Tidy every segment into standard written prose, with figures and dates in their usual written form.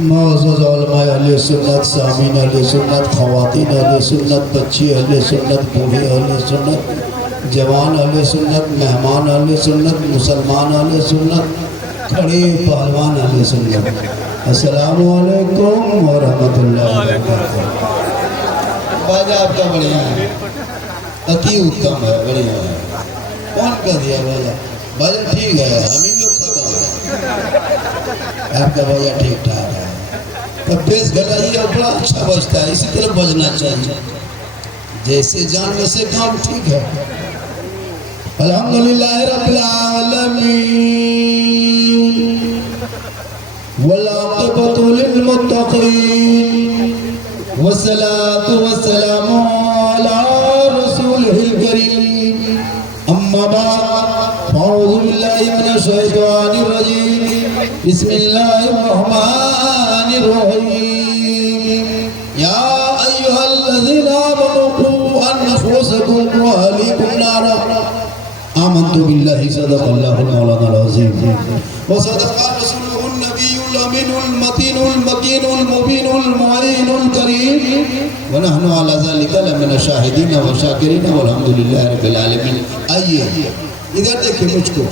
मौजूद उलमा अहले सुन्नत, सामीन अहले सुन्नत, ख़वातीन अहले सुन्नत, बच्ची अहले सुन्नत, बूढ़े अहले सुन्नत, जवान अहले सुन्नत, मेहमान अहले सुन्नत, मुसलमान अहले सुन्नत, खड़े पहलवान अहले सुन्नत, अस्सलामु अलैकुम व रहमतुल्लाहि व बरकातहू। बाजा आपका बढ़िया है, अति उत्तम है, बढ़िया है। कौन कर दिया बाजा? बाजा ठीक है, हम ही लोग खत्म है। आपका बाजा ठीक ठाक है, पर बेस घटाइए और बड़ा अच्छा बजता है, इसी तरह बजना चाहिए। जैसे जान वैसे काम, ठीक है। अल्हम्दुलिल्लाह रब्बिल आलमीन वल आक़िबतु लिल मुत्तक़ीन वस्सलातु वस्सलामु अला रसूलिल करीम। अम्मा बाद अऊज़ु बिल्लाहि मिनश शैतानिर रजीम। बिस्मिल्लाहिर रहमानिर रहीम। या अय्युहल्लज़ीना आमनू क़ू अनफुसकुम व अहलीकुम नारा। आमन्तु बिल्लाहि सदक़ल्लाहुल मौलानाल अज़ीम व सदक़ा रसूलुहुन नबियुल अमीनुल मतीनुल मकीनुल मुबीनुल मुईनुल करीम व नहनु अला ज़ालिका लमिन शाहिदीन व शाकिरीन वल्हम्दुलिल्लाहि रब्बिल आलमीन। आइए इधर देखिए मुझको,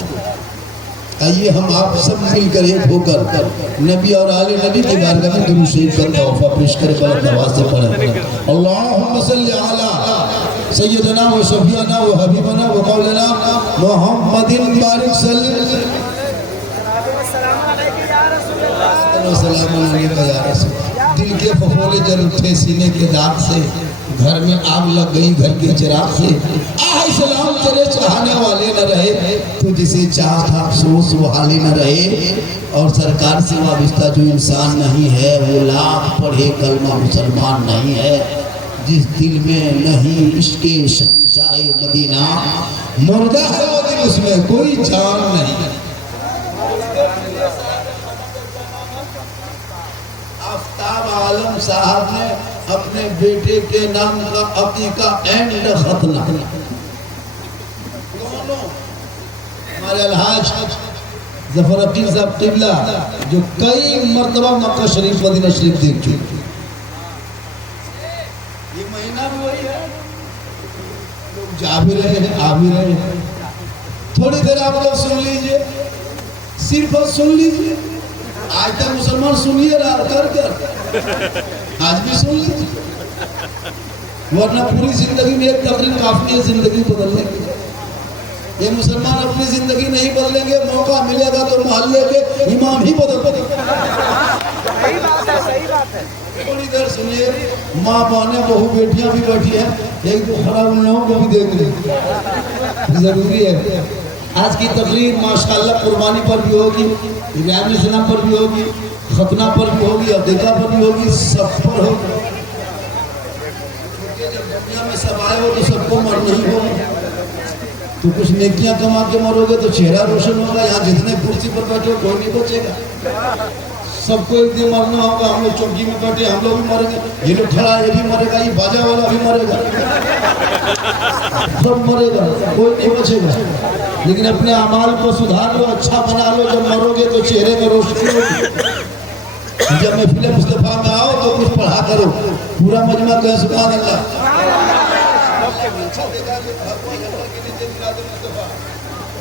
आइए हम आप सब मिलकर एक होकर नबी और आले नबी की बारगाह में दुरूद शरीफ का तोहफा पेश करें, बुलंद आवाज़ से पढ़ें। अल्लाहुम्मा सल्लि अला सय्यदना व शफीअना व हबीबना व मौलाना मुहम्मदिन बारिक सल्लल्लाहु अलैहि वसल्लम। दिल के फफोले जल उठे सीने के दाग से, घर में आग लग गई घर के चिराग से। आह सलाम तेरे चाहने वाले न रहे, तो जिसे चाह था अफसोस वो हाली न रहे। और सरकार से वाबिस्ता जो इंसान नहीं है, वो लाख पढ़े कलमा मुसलमान नहीं है। जिस दिल में नहीं इश्क़े शहंशाह मदीना, मुर्दा है वो दिल, उसमें कोई जान नहीं। आफ्ताब आलम साहब ने अपने बेटे के नाम का अकीका एंड खतना दोनों हमारे अलहाज जफर अकील साहब क़िबला, जो कई मर्तबा मक्का शरीफ मदीना शरीफ देख चुके। ये महीना भी वही है, लोग जा भी रहे हैं आ भी रहे हैं। थोड़ी देर आप लोग सुन लीजिए, सिर्फ सुन लीजिए। आज तक मुसलमान सुनिए रात कर कर, आज भी सुन लीजिए, वरना पूरी जिंदगी में एक तकरीर काफी है जिंदगी बदलने की। ये मुसलमान अपनी जिंदगी नहीं बदलेंगे, मौका मिलेगा तो मोहल्ले के इमाम ही बदल देंगे। सही बात है, सही बात है। थोड़ी देर सुनिए, माँ बहने बहू बेटियां भी बैठी हैं, एक दो खड़ा उन लोगों को भी देख लें, जरूरी है। आज की तकरीर माशाअल्लाह कुर्बानी पर भी होगी, रियान पर भी होगी, खतना पर भी होगी, अक़ीक़ा पर भी होगी, सब पर होगी। जब दुनिया में सब आए हो तो सबको मरना ही होगा, तो कुछ नेकियां कमा के मरोगे तो चेहरा रोशन होगा। यहाँ जितने कुर्सी पर बैठे हो कोई नहीं बचेगा, सबको एक दिन मरना होगा। हम लोग चौकी में बैठे, हम लोग भी मरेंगे, ये लोग खड़ा ये भी मरेगा, ये बाजा वाला भी मरेगा, सब मरेगा, कोई नहीं बचेगा। लेकिन अपने अमाल को सुधार लो, अच्छा बना लो, जब मरोगे तो चेहरे में रोशनी होगी। जब महफिल मुस्तफा में आओ तो कुछ पढ़ा करो, पूरा मजमा कहे सुभान अल्लाह।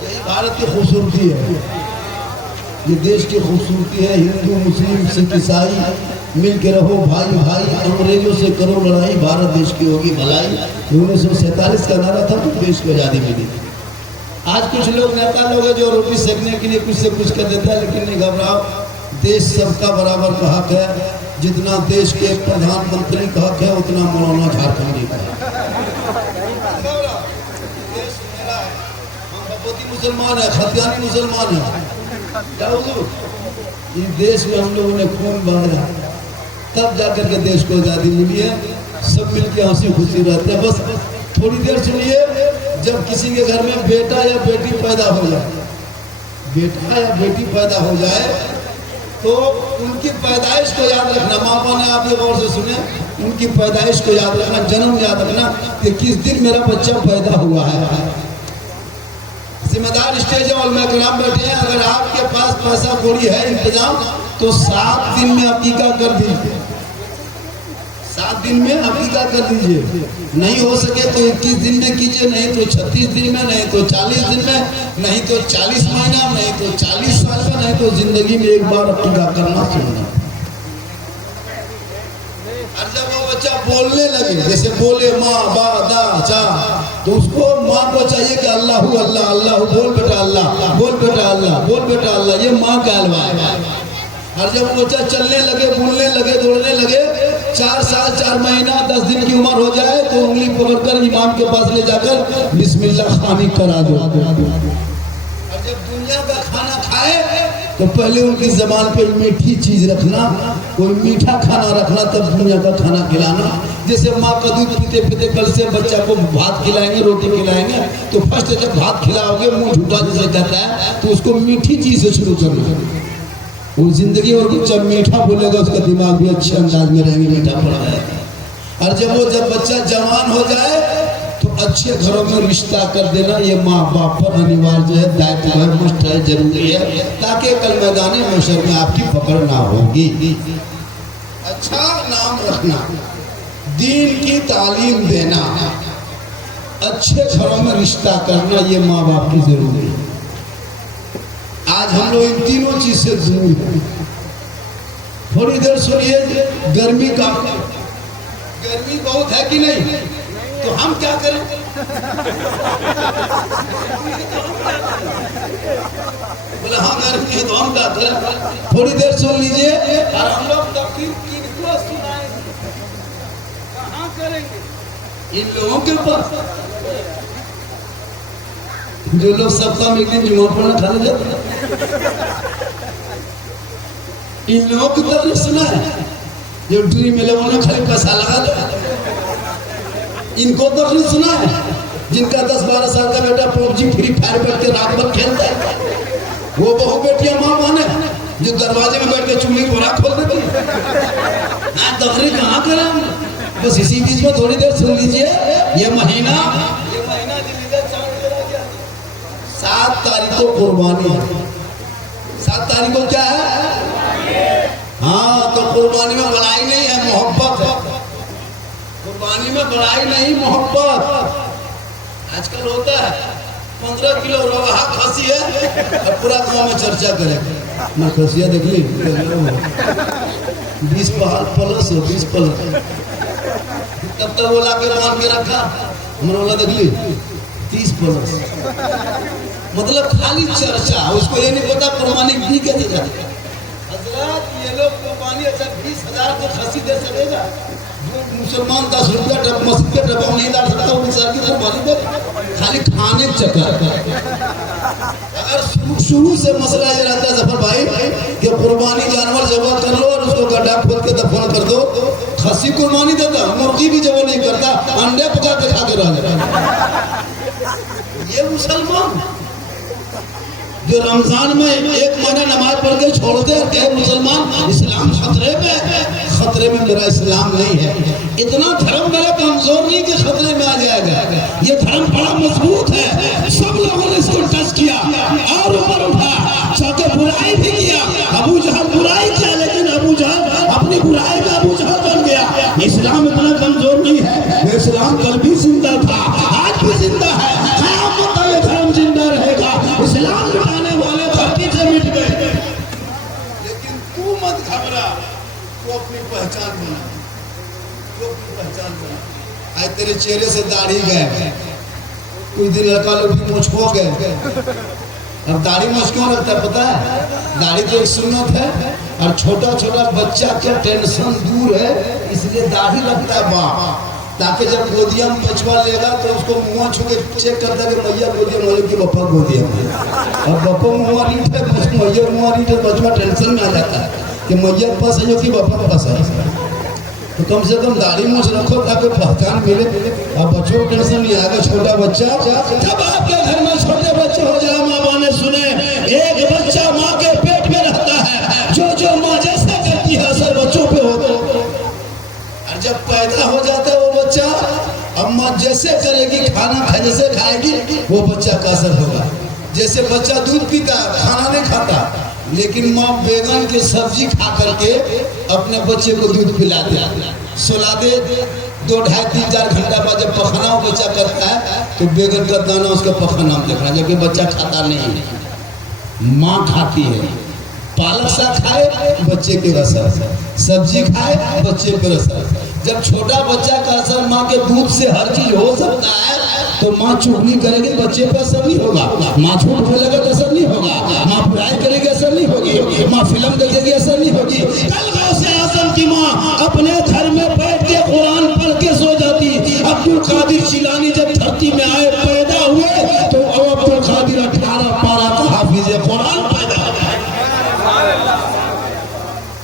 यही भारत की खूबसूरती है, ये देश की खूबसूरती है। हिंदू मुस्लिम सिख ईसाई मिल के रहो भाई भाई, अंग्रेजों से करो लड़ाई, भारत देश की होगी भलाई। 1947 का नारा था तो देश को आज़ादी मिली। आज कुछ लोग नेता लोग हैं जो रोटी सेकने के लिए कुछ से कुछ कर देता है, लेकिन नहीं घबराओ, देश सबका बराबर का हक है। जितना देश के प्रधानमंत्री का हक है उतना मौलाना झारखंडी का है। मुसलमान है, खतियानी मुसलमान है। इस देश में हम लोगों ने खून बहाया, तब जाकर के देश को आज़ादी मिली है। सब मिलके हंसी खुशी रहते हैं। बस थोड़ी देर सुनिए, जब किसी के घर में बेटा या बेटी पैदा हो जाए, बेटा या बेटी पैदा हो जाए तो उनकी पैदाइश को याद रखना। माँ बाप ने आप ये गौर से सुने, उनकी पैदाइश को याद रखना, जन्म याद रखना कि किस दिन मेरा बच्चा पैदा हुआ है। जिम्मेदार स्टेज और मैं कराम बैठे हैं, अगर आपके पास पैसा कौड़ी है इंतजाम तो 7 दिन में अकीका कर दीजिए, 7 दिन में अकीका कर दीजिए। नहीं हो सके तो 21 दिन में कीजिए, नहीं तो 36 दिन में, नहीं तो 40 दिन में, नहीं तो 40 महीना, नहीं तो 40 साल में, नहीं तो जिंदगी में एक बार अकीका करना चाहिए। और जब वो बच्चा बोलने लगे, जैसे बोले माँ बा दा चा, तो उसको माँ को चाहिए कि अल्लाह अल्लाह अल्लाह, बोल बेटा अल्लाह, बोल बेटा अल्लाह, बोल बेटा अल्लाह, ये माँ का हलवा है। और जब वो बच्चा चलने लगे, बोलने लगे, दौड़ने लगे, 4 साल 4 महीना 10 दिन की उम्र हो जाए तो उंगली पकड़कर इमाम के पास ले जाकर बिस्मिल्लाह खानी करा दो। और जब दुनिया का खाना खाए तो पहले उनकी जबान पे मीठी चीज रखना, कोई मीठा खाना रखना, तब दुनिया का खाना खिलाना। जैसे माँ का दूध पीते पीते कल से बच्चा को भात खिलाएंगे, रोटी खिलाएंगे, तो फर्स्ट जब भात खिलाओगे मुंह झूठा जैसे कहता है, तो उसको मीठी चीज से शुरू करना। वो जिंदगी होगी, जब मीठा बोलेगा उसका दिमाग भी अच्छे अंदाज में रहेंगे, मीठा पड़ जाएगा। और जब बच्चा जवान हो जाए तो अच्छे घरों में रिश्ता कर देना, ये माँ बाप पर अनिवार्य है, दायित्व है, मुष्ट है, जरूरी है, ताकि कल मैदान महशर में आपकी पकड़ ना होगी। अच्छा नाम रखना, दीन की तालीम देना, अच्छे घरों में रिश्ता करना, ये माँ बाप की जरूरी है। आज हम लोग इन तीनों चीज से दूर हैं। थोड़ी देर सुनिए, गर्मी बहुत है कि नहीं, तो हम क्या करें? बोले हाँ गर्मी है तो हम क्या करें? थोड़ी देर सुन लीजिए और हम लोग तकलीफ किनको सुनाएंगे, कहाँ करेंगे? इन लोगों के पास जो लोग सप्ताह में एक दिन जुम्मा पढ़ना खाने जाते हैं, इन लोगों की तकलीफ सुना है? जो ड्रीम में लोगों ने खाली पैसा लगा दिया, इनको तकलीफ सुना है? जिनका 10-12 साल का बेटा पबजी फ्री फायर बैठ के रात भर खेलता है, वो बहु बेटियां माँ माने जो दरवाजे में बैठ के चूल्ही कोरा खोल देती है। तकलीफ कहाँ करें? बस इसी बीच में थोड़ी देर सुन लीजिए, ये महीना 7 तारीख को कुर्बानी है। 7 तारीख को क्या है? हाँ, तो कुर्बानी में बड़ाई नहीं है, मोहब्बत है। कुर्बानी में बड़ाई नहीं, मोहब्बत। आजकल होता है 15 किलो रवा खसी है और पूरा गांव में चर्चा करेगा, मैं खसिया देख ली 20 प्लस हो, 20 प्लस। तब तक वो लाके बांध के रखा, हमने बोला देख ली 30 प्लस। मतलब खाली चर्चा, उसको ये नहीं पता कुर्बानी भी कैसे जाती है। हजरत ये लोग कुर्बानी अच्छा 20,000 तो खसी दे सकेगा, मुसलमान 10 रुपया मस्जिद के डब्बा नहीं डाल सकता, वो मिसाल की कुर्बानी दे, खाली खाने के चक्कर। अगर शुरू से मसला ये रहता है जफर भाई कि कुर्बानी जानवर जबर कर लो और उसको गड्ढा खोद के दफन कर दो, खसी कुर्बानी देता, मुर्गी भी जबर नहीं करता, अंडे पका के खा के रह। ये मुसलमान जो रमजान में 1 महीना नमाज पढ़ के छोड़ते हैं, कहे मुसलमान इस्लाम खतरे में है। खतरे में मेरा इस्लाम नहीं है। इतना धर्म मेरा कमजोर नहीं कि खतरे में आ जाएगा, ये धर्म बड़ा मजबूत है। सब लोगों ने इसको टच किया और ऊपर उठा, चाहे बुराई भी किया। अबू जहल बुराई किया, लेकिन अबू जहल अपनी बुराई में अबू जहल बन गया। इस्लाम इतना कमजोर नहीं है, इस्लाम कल भी जिंदा था, आज भी जिंदा है, क़यामत तक ये धर्म जिंदा रहेगा। इस्लाम मिटाने वाले धरती से मिट गए, लेकिन तू मत घबरा, तू अपनी पहचान बना, तू अपनी पहचान बना। आज तेरे चेहरे से दाढ़ी गए, कुछ दिन लड़का लोग भी मुझ हो गए। अब दाढ़ी मुझ क्यों रखता है पता है? दाढ़ी तो एक सुन्नत है, और छोटा छोटा बच्चा क्या टेंशन दूर है, इसलिए दाढ़ी रखता है बाप, ताकि जब गोदिया में बचवा लेगा तो उसको मुँह छू के चेक करता है कि मैया गोदिया मोले की बप्पा गोदिया में, और बप्पा मुँह रीठे मैया मुँह रीठे, बचवा टेंशन में आ जाता है कि मैया के पास है कि बप्पा के पास है। तो कम से कम दाढ़ी मूछ रखो ताकि पहचान मिले, और बच्चों को टेंशन नहीं आएगा। छोटा बच्चा, जब आपके घर में छोटे बच्चे हो जाए, माँ बाप ने सुने एक बच्चा माँ के पेट में रहता है, जो माँ जैसे करती है असर बच्चों पे होता है, और जब पैदा हो जाता है वो बच्चा अम्मा जैसे करेगी, खाना जैसे खाएगी, वो बच्चा का असर होगा। जैसे बच्चा दूध पीता है, खाना नहीं खाता, लेकिन माँ बैगन के सब्जी खा करके अपने बच्चे को दूध पिला दे, सुला दे। 2, 2.5, 3, 4 घंटा बाद जब पखाना बच्चा करता है तो बैगन का दाना उसका पखाना में देखना, जबकि बच्चा खाता नहीं, माँ खाती है। पालक साग खाए बच्चे के असर, सब्जी खाए बच्चे के असर। जब छोटा बच्चा का असर माँ के दूध से हर चीज हो सकता है तो माँ चुगली करेगी, बच्चे पर असर नहीं होगा। माँ झूठ बोलेगा तो असर नहीं होगा, माँ बुराई करेगी असर नहीं होगी, माँ फिल्म देखेगी असर नहीं होगी। कल गौसे आजम की माँ अपने घर में बैठ के कुरान पढ़ के सो जाती। अब्दुल कादिर जिलानी जब धरती में आए पैदा हुए तो अब्दुल कादिर 18 पारा का हाफिज कुरान पैदा हुआ।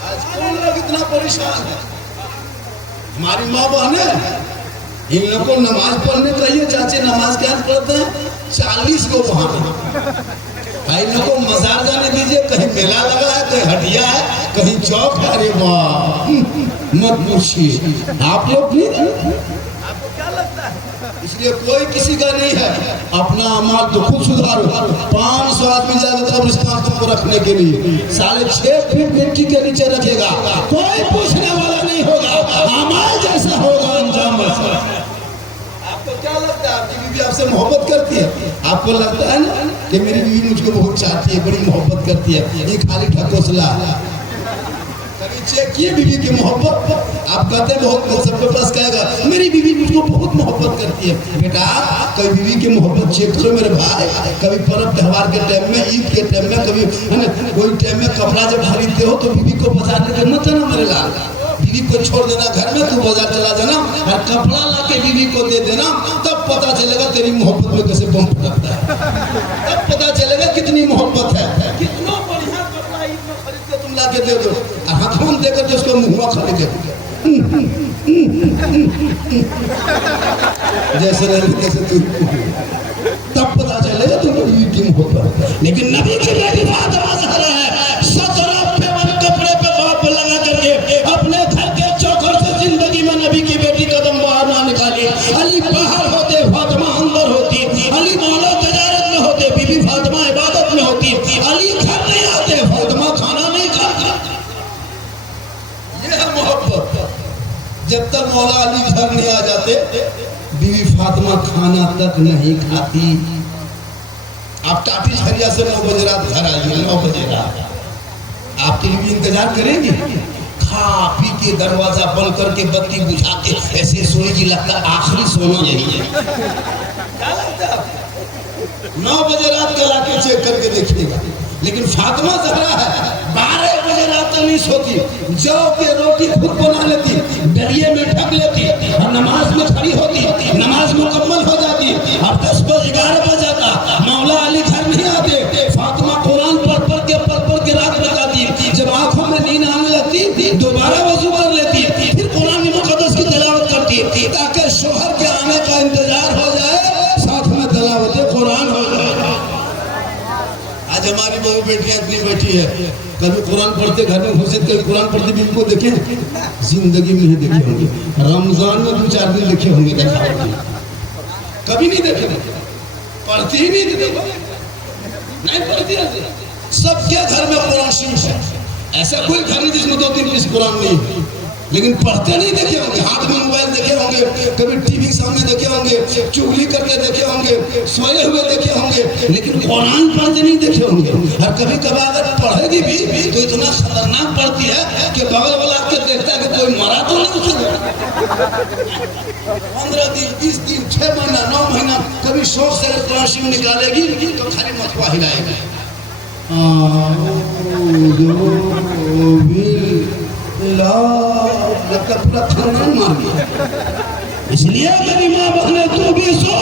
आज कौन लोग इतना परेशान है? हमारी माँ बहने, इन लोगों को नमाज पढ़ने कहिए, चाचे नमाज क्या पढ़ते हैं 40 को वहां। इन लोगों को मजार जाने दीजिए, कहीं मेला लगा है, कहीं हटिया है, कहीं चौक है। अरे वाह, मत पूछिए, आप लोग भी, आपको क्या लगता है? इसलिए कोई किसी का नहीं है, अपना अमाल तो खुद सुधारो। 500 आदमी जाएगा कब्रिस्तान तुमको रखने के लिए, 6.5 फीट मिट्टी के नीचे रखेगा, कोई पूछने वाला नहीं होगा, अमाल जैसा होगा अंजाम वैसा। आपको क्या लगता है? आपकी बीवी आपसे मोहब्बत करती है? आपको लगता है ना कि मेरी बीवी मुझको बहुत चाहती है, बड़ी मोहब्बत करती है, ये खाली ढकोसला है। कभी चेक किए बीवी की मोहब्बत? आप कहते हैं बहुत, सबके पास कहेगा मेरी बीवी मुझको बहुत मोहब्बत करती है। बेटा कभी बीवी की मोहब्बत चेक करो मेरे भाई। कभी पर्व त्योहार के टाइम में, ईद के टाइम में, कभी है ना कोई टाइम में कपड़ा जब खरीदते हो तो बीवी को बाजार लेकर मत जाना मेरे लाल। बीवी को छोड़ देना घर में, तू बाजार चला जाना और कपड़ा ला के बीवी को दे देना, तब पता चलेगा तेरी मोहब्बत में कैसे बम फटकता है, तब पता चलेगा कितनी मोहब्बत है। कितना बढ़िया कपड़ा ईद में खरीद के तुम ला के दे दो, हाथों में देकर के उसको मुँह खरीद दे जैसे जैसे तू, तब पता चलेगा तुमको बीवी मोहब्बत। लेकिन नबी की बेटी फातिमा ज़हरा है, 17 कपड़े पे बाप लगा करके अपने घर के चौखट से जिंदगी में नबी की बेटी कदम बाहर ना निकाली। अली बाहर होते, फातिमा अंदर होती, अली मौला तजारत में होते, बीबी फातिमा इबादत में होती, अली घर नहीं आते, फातिमा खाना नहीं खाती। ये है मोहब्बत। जब तक मौला अली घर नहीं आ जाते बीवी फातिमा खाना तक नहीं खाती। आप टाटी झरिया से 9 बजे रात घर आइए, 9 बजे रात आपके लिए इंतजार करेंगे। खा पी के दरवाजा बंद करके बत्ती बुझा के ऐसे सोएगी, लगता आखिरी सोना यही है। क्या लगता है? 9 बजे रात का लाके चेक करके देखिएगा। लेकिन फातिमा ज़हरा है 12 बजे रात तक नहीं सोती, जौ के रोटी खुद बना लेती, डलिए में ढक लेती और नमाज में खड़ी होती, नमाज मुकम्मल हो जाती। अब 10 बजे 11 बज जाता, मौला अली घर नहीं आते, फातिमा कुरान पढ़ के रात लगाती। जब आंखों में नींद आने लगती दोबारा वजू कर लेती, फिर कुरान मुकद्दस की तिलावत करती ताकि शोहर के आने का इंतजार हो जाए, साथ में तिलावत कुरान हो जाए। आज हमारी बहू बेटियां इतनी बैठी है, कभी कुरान पढ़ते घर में घुसे, कभी कुरान पढ़ते भी इनको देखे जिंदगी में नहीं देखे होंगे। रमजान में 2-4 दिन देखे होंगे, देखा कभी नहीं देखे, पढ़ती ही नहीं पढ़ती। सबके घर में कुरान शरीफ है, ऐसा कोई घर नहीं जिसमें 2-3 पीस कुरान नहीं है, लेकिन पढ़ते नहीं देखे होंगे। हाथ में मोबाइल देखे होंगे, कभी टीवी के सामने देखे होंगे, चुगली करके देखे होंगे, सोए हुए देखे होंगे, लेकिन कुरान पढ़ते नहीं देखे होंगे। और कभी कभार अगर पढ़ेगी भी तो इतना खतरनाक पढ़ती है कि बगल वाला के देखता है कि कोई मरा तो नहीं उसे। 15 दिन, 20 दिन, 6 महीना, 9 महीना कभी शौक से कुरान शरीफ निकालेगी तो खाली मथुआ हिलाएगी। इसलिए मेरी माँ बहने तू भी सो,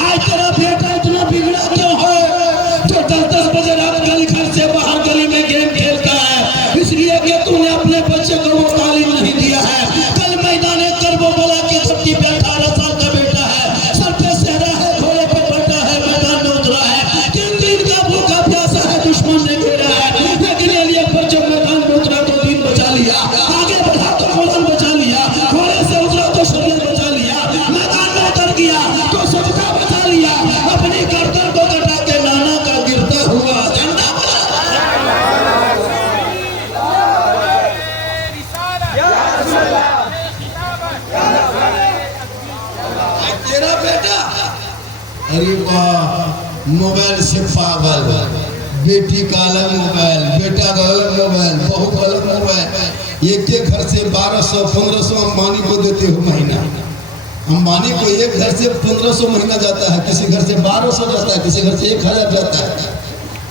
आज तेरा बेटा इतना बिगड़ा क्यों है? तो 10-10 बजे रात गली घर से बाहर गली में गेम खेलता है, इसलिए कि तूने अपने बच्चे को वो तालीम नहीं दिया है। कल मैदान करबो बोला कि धरती पे 18 साल का बेटा है, सर पे सेहरा है, घोड़े पे बैठा है, मैदान में उतरा है, 3 दिन का भूखा प्यासा है, दुश्मन ने घेरा है, लेकिन ये बच्चे मैदान में उतरा तो दिन बचा लिया, आगे बढ़ा तो कुरान बचा लिया, घोड़े से उतरा तो शरीर बचा लिया, मैदान में उतर गया तो सबका बचा लिया, अपनी गर्दन को कटा के नाना अरे वाह, मोबाइल से पागल, बेटी का अलग मोबाइल, बेटा का अलग मोबाइल, बहू का अलग मोबाइल। एक के घर से 1200-1500 अंबानी को देते हो महीना। अंबानी को एक घर से 1500 महीना जाता है, किसी घर से 1200 जाता है, किसी घर से 1000 जाता है।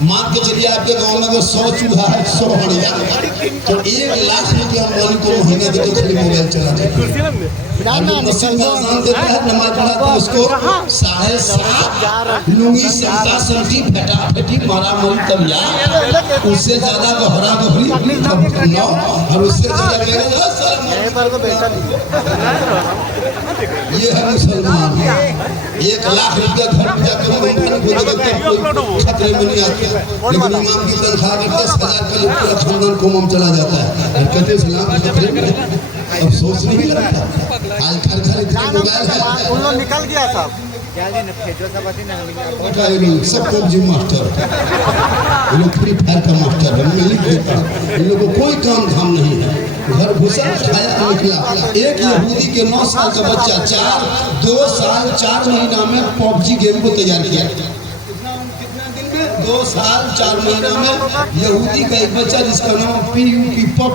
मान के चलिए आपके गांव में अगर 100 चूल्हा है, 100 हड़िया, तो 1 लाख रुपया अंबानी को महीना देते खाली मोबाइल चलाते हैं। देता है, नमाज पढ़ाता है, उसको 7.5 लुंगी संता संती फेटा फेटी मारा मारी तब यार, उससे ज्यादा गहरा गहरी नौ, और उससे ज्यादा ये है मुसलमान। 1 लाख रुपया घर में जाकर खतरे में नहीं आते, लेकिन इमाम की तनख्वाह में 10,000 का पूरा खानदान को मुम चला जाता है। कहते इस्लाम खतरे में, अफसोस नहीं लगता। आज घर घर इतने मोबाइल है, उन लोग निकल गया सब सब पबजी मास्टर, ये लोग फ्री फायर का मास्टर है, मैं लिख देता हूँ। इन लोगों को कोई काम धाम नहीं है, घर घुसा खाया निकला। एक यहूदी के 9 साल का बच्चा 2 साल 4 महीना में पबजी गेम को तैयार किया। 2 साल 4 महीना में यहूदी का एक बच्चा जिसका नाम PUP पप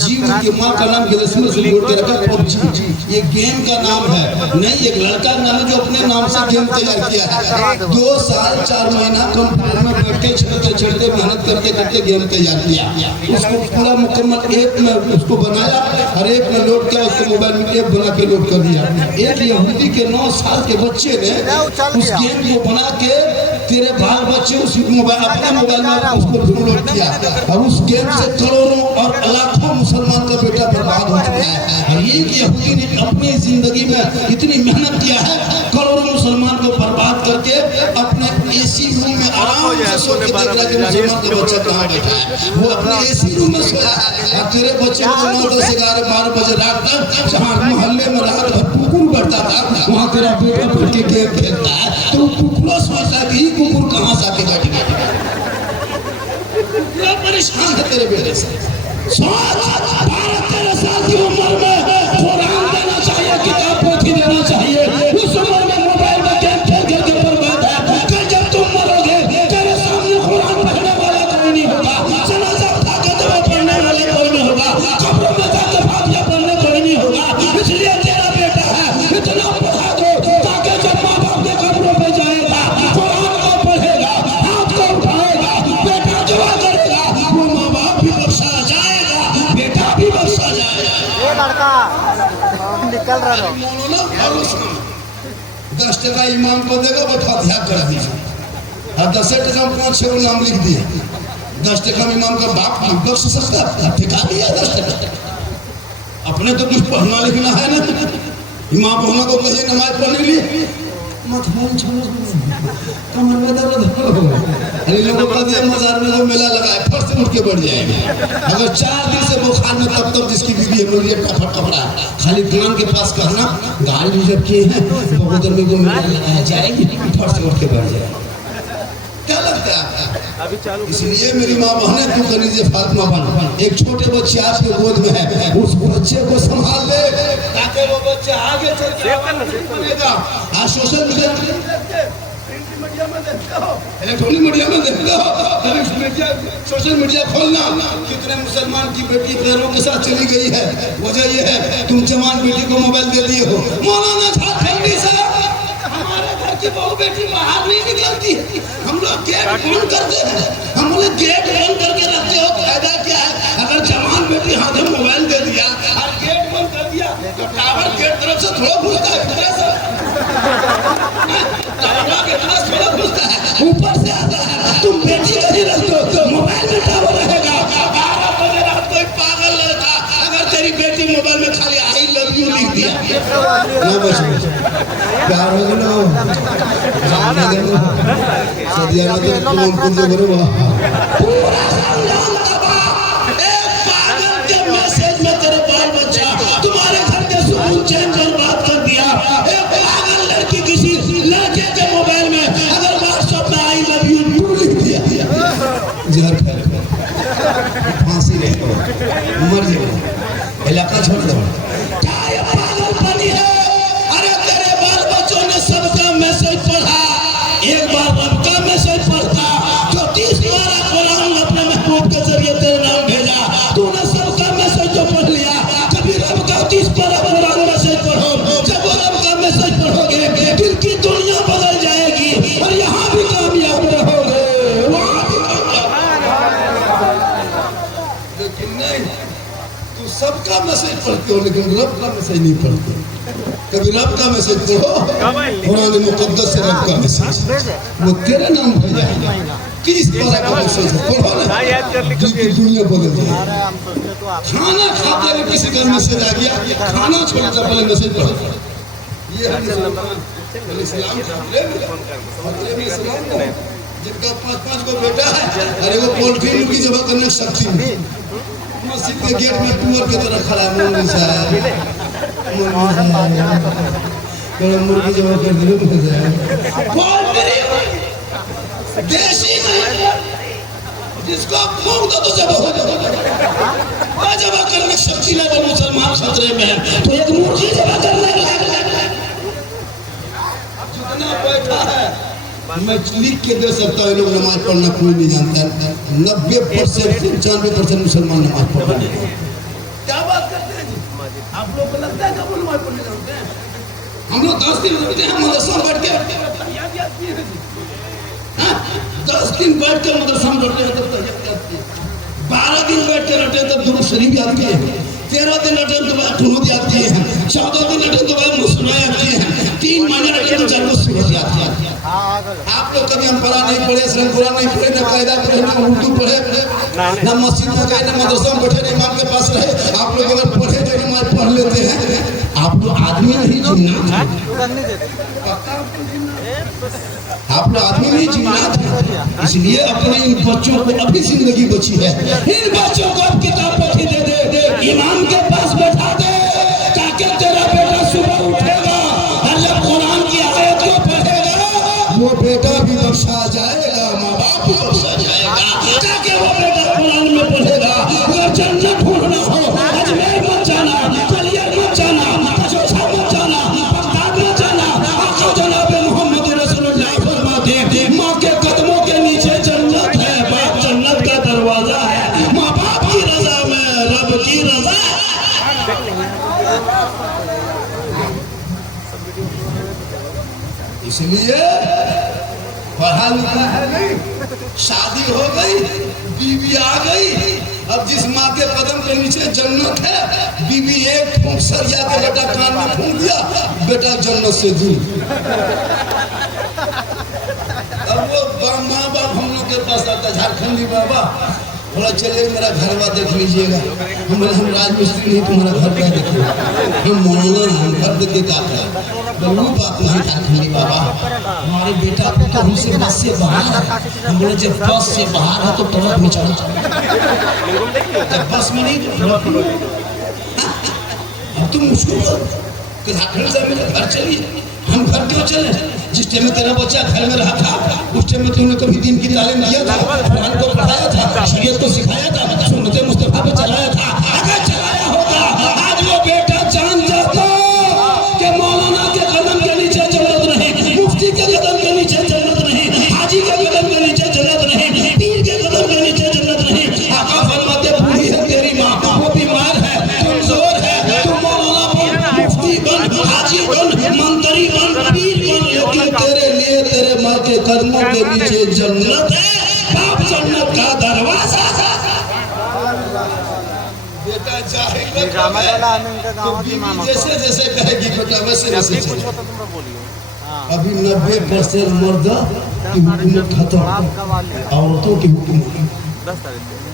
जी, उनकी माँ का नाम गिरस्म से जोड़ के रखा पबजी। ये गेम का नाम है, नहीं एक लड़का नाम है जो अपने नाम से गेम तैयार किया है। 2 साल 4 महीना कंप्यूटर में बैठ के छेड़ते मेहनत करते करते गेम तैयार किया। उसको पूरा मुकम्मल ऐप में उसको बनाया, हर एक में लोड किया, उसको मोबाइल में ऐप बना के लोड कर दिया। एक यहूदी के 9 साल के बच्चे ने उस गेम को बना के तेरे बाल बच्चे उस मोबाइल अपने मोबाइल में उसको डाउनलोड किया, और उस गेम से करोड़ों और लाखों मुसलमान का बेटा बर्बाद हो चुका है। और एक यहूदी ने अपनी जिंदगी में इतनी मेहनत किया है, करोड़ों मुसलमान को बर्बाद करके अपने AC रूम में आराम से सो के देख रहा है कि मुसलमान का बच्चा कहाँ बैठा है। वो अपने AC रूम में सोया है, और तेरे बच्चे को 9, 10, 11, 12 बजे रात तक जहाँ मोहल्ले में रात भर कुकुर बैठता था, वहाँ तेरा बेटा बैठ के गेम खेलता है। तो कुकुर सोचता है कि कुकुर कहाँ से आके बैठ गया। परेशान है तेरे बेटे से। 12-13 साल की उम्र में कुरान देना चाहिए, किताब पोथी देना चाहिए। उस उम्र में मोबाइल में गेम खेल करके बर्बाद है। कल जब तुम मरोगे तेरे सामने कुरान पढ़ने वाला कोई नहीं होगा, जनाजा उठा के दवा पढ़ने वाला कोई नहीं होगा, कब्र में जाकर फातिहा पढ़ने कोई नहीं होगा। इसलिए तेरा बेटा है, इतना पढ़ा दो ताकि जब माँ बाप के कब्रों पे जाएगा, कुरान को पढ़ेगा, हाथ को उठाएगा, बेटा दुआ करेगा, वो माँ बाप भी बख्शा जाएगा, बेटा भी बख्शा जाएगा। ये लड़का निकल रहा है। 10 टका इमाम को देगा, वो फातिहा कर दीजिए, और 10 टका में 5-6 नाम लिख दिए। 10 टका में इमाम का बाप बख्श सकता है, ठिका दिया 10 टका। अपने तो कुछ पढ़ना लिखना है ना, इमाम होना को कहिए नमाज पढ़ने के लिए मत कमर में दर्द हो। अरे लोगों का दिया मजार में जो मेला लगा है, फट से उठ के बढ़ जाएंगे। अगर 4 दिन से बुखार में तब जिसकी बीवी है मुझे कपड़ा खाली दुकान के पास कहना गाड़ी रिजर्व किए हैं, बहुत देर में वो मेला लगाया जाएगी, फट से उठ के बढ़ जाएगा। क्या लगता है? इसलिए मेरी माँ बहने तू कनीजे फातिमा बन, एक छोटे बच्चे आपके गोद में है, उस बच्चे को संभाल ले ताकि वो बच्चा आगे चल के बनेगा। आज सोशल मीडिया इलेक्ट्रॉनिक मीडिया में देखते हो, सोशल मीडिया खोलना, कितने मुसलमान की बेटी पैरों के साथ चली गई है। वजह यह है तुम जवान बेटी को मोबाइल दे दिए हो। मौलाना झारखंडी से हमारे घर की बहू बेटी बाहर नहीं निकलती है, हम लोग गेट बंद करते हैं। हम लोग गेट बंद करके रखते हो, फायदा क्या है? अगर जवान बेटी हाथ में मोबाइल दे दिया और गेट बंद कर दिया तो टावर गेट तरफ से थोड़ा घुसता है, थोड़ा घुसता है, ऊपर से आता है। तुम बेटी कहीं रख दो, मोबाइल में टावर रहेगा। 12 बजे रात कोई पागल लड़का अगर तेरी बेटी मोबाइल में खाली आई लव यू लिख दिया, ना बच प्यार हो गया सदिया में तो तुम कुछ करो पूरा खानदान तबाह। एक पागल के मैसेज में तेरे बाल बच्चा तुम्हारे घर के सुकून चैन बर्बाद कर दिया। एक पागल लड़की किसी लड़के के मोबाइल में अगर व्हाट्सएप में आई लव यू लिख दिया, जहर खा फांसी रहे मर जाओ, इलाका छोड़ दो। क्या ये पागलपनी है? अरे तेरे बाल बच्चों ने सबका मैसेज पढ़ा, एक बार रब का मैसेज पढ़ता जो 30 बार कुरान अपने महबूब के जरिए तेरे नाम भेजा, तूने सबका मैसेज तो पढ़ लिया, कभी रब का 30 बार कुरान मैसेज पढ़ो, जब रब का मैसेज पढ़ोगे दिल की दुनिया बदल जाएगी और यहाँ भी कामयाब रहोगे, वहाँ भी लेकिन नहीं, तू सबका मैसेज पढ़ते हो लेकिन रब का मैसेज नहीं पढ़ते। कभी रब का मैसेज पढ़ो, कुरान मुकद्दस से रब का मैसेज वो तेरे नाम भेजा है, किस तरह का मैसेज है पढ़ो ना, दिल की दुनिया बदल जाएगी। खाना खाते हुए किसी का मैसेज आ गया, खाना छोड़ता पहले मैसेज पढ़ो। ये जिनका 5-5 को बेटा है, अरे वो पोल्ट्री मुर्गी जमा करने की शक्ति नहीं, मस्जिद के गेट में टूअर की तरह खड़ा मुर्गी साहब मुर्गी जमा कर दिलो देशी जिसको फूंक दो तो जमा हो जाएगा, जमा करने की शक्ति ना तो मुसलमान खतरे में है, तो एक मुर्गी जमा करने जितना बैठा है मैं लिख के दे सकता हूँ। लोग नमाज पढ़ना कोई नहीं जानता, 90% 95% मुसलमान नमाज पढ़ना नहीं जानते। क्या बात करते हैं जी, आप लोग को लगता है कि वो नमाज पढ़ने जानते हैं? हम लोग 10 दिन रहते हैं मदरसा में बैठ के, 10 दिन बैठ कर मदरसा में बैठते हैं तब तक 12 दिन बैठ के रहते हैं तब दुरूद शरीफ याद किए, 13 दिन रहते हैं तो बाद दुरूद याद किए हैं, 14 दिन रहते हैं तो बाद मुस्कुरा याद किए हैं, 3 महीने रहते तो चारों सूरत याद किया। आप लोग कभी हम पढ़ा नहीं पढ़े, कुरान नहीं पढ़े, ना कायदा पढ़े, ना उर्दू पढ़े, ना मस्जिद में गए, ना मदरसा में बैठे, ना इमाम के पास रहे। आप लोग अगर पढ़े जो नमाज पढ़ लेते हैं, आप लोग आदमी नहीं जिन्नात, आप लोग आदमी नहीं जिन्नात हैं। इसलिए अपने इन बच्चों को अभी जिंदगी बची है, इन बच्चों को अब किताब पढ़ी दे दे, इमाम के पास बैठा दे, ताकि तेरा बेटा सुबह उठेगा और जब कुरान की आयत को पढ़ेगा वो बेटा भी बख्शा जाएगा, माँ बाप भी बख्शा जाएगा, ताकि वो बेटा कुरान में पढ़ेगा। अगर जन्नत ढूंढना हो अजमेर मत जाना, कलियर मत जाना, कचौसा मत जाना, बगदाद मत जाना, आका जनाब मोहम्मद रसूलुल्लाह फरमाते हैं माँ के कदमों के नीचे जन्नत है, बाप जन्नत का दरवाजा है, माँ बाप की रजा में रब की रजा। इसलिए पढ़ा लिखा है नहीं, शादी हो गई, बीवी आ गई, अब जिस माँ के कदम के नीचे जन्नत है, बीवी एक फूंक सरिया के बेटा कान में फूंक दिया, बेटा जन्नत से दूर। अब वो माँ बाप हम लोग के पास आता, झारखंडी बाबा बोला चलिए मेरा घरवा देख लीजिएगा, हम राजमिस्त्री नहीं, तुम्हारा घर क्या देखिए, हम मौलाना हम घर देख के क्या करें। वो बात नहीं झारखंडी बाबा, हमारे बेटा को हमसे बस से बाहर है, हम बोले जब बस से बाहर है तो ट्रक में चढ़ा, जब बस में नहीं तो ट्रक में। अब तुम उसको झारखंड से मेरे घर चलिए, हम घर क्यों चले? जिस टाइम में तेरा बच्चा घर में रहा था उस टाइम में तुमने कभी दिन की तालीम दिया था, कुरान को पढ़ाया था, शरीयत को सिखाया था, सुन्नते मुस्तफा पे चलाया था? अगर चलाया होता आज वो बेटा जान जाता कि मौलाना के कदम के नीचे जन्नत नहीं, मुफ्ती के कदम के नीचे जन्नत नहीं, हाजी के कदम के नीचे जन्नत नहीं, पीर के कदम के नीचे जन्नत नहीं। आका फरमाते बूढ़ी है तेरी माँ, वो बीमार है, कमजोर है, तुम मौलाना बन, मुफ्ती बन, हाजी बन, मंत्री बन, पीर बन, लेकिन तेरे लिए तेरे माँ के कदमों के नीचे जन्नत है, बाप जन्नत का दरवाजा। बेटा जाहिल जैसे जैसे कहेगी बेटा वैसे वैसे चले। अभी 90% मर्द की हुकूमत खत्म, औरतों की हुकूमत 90%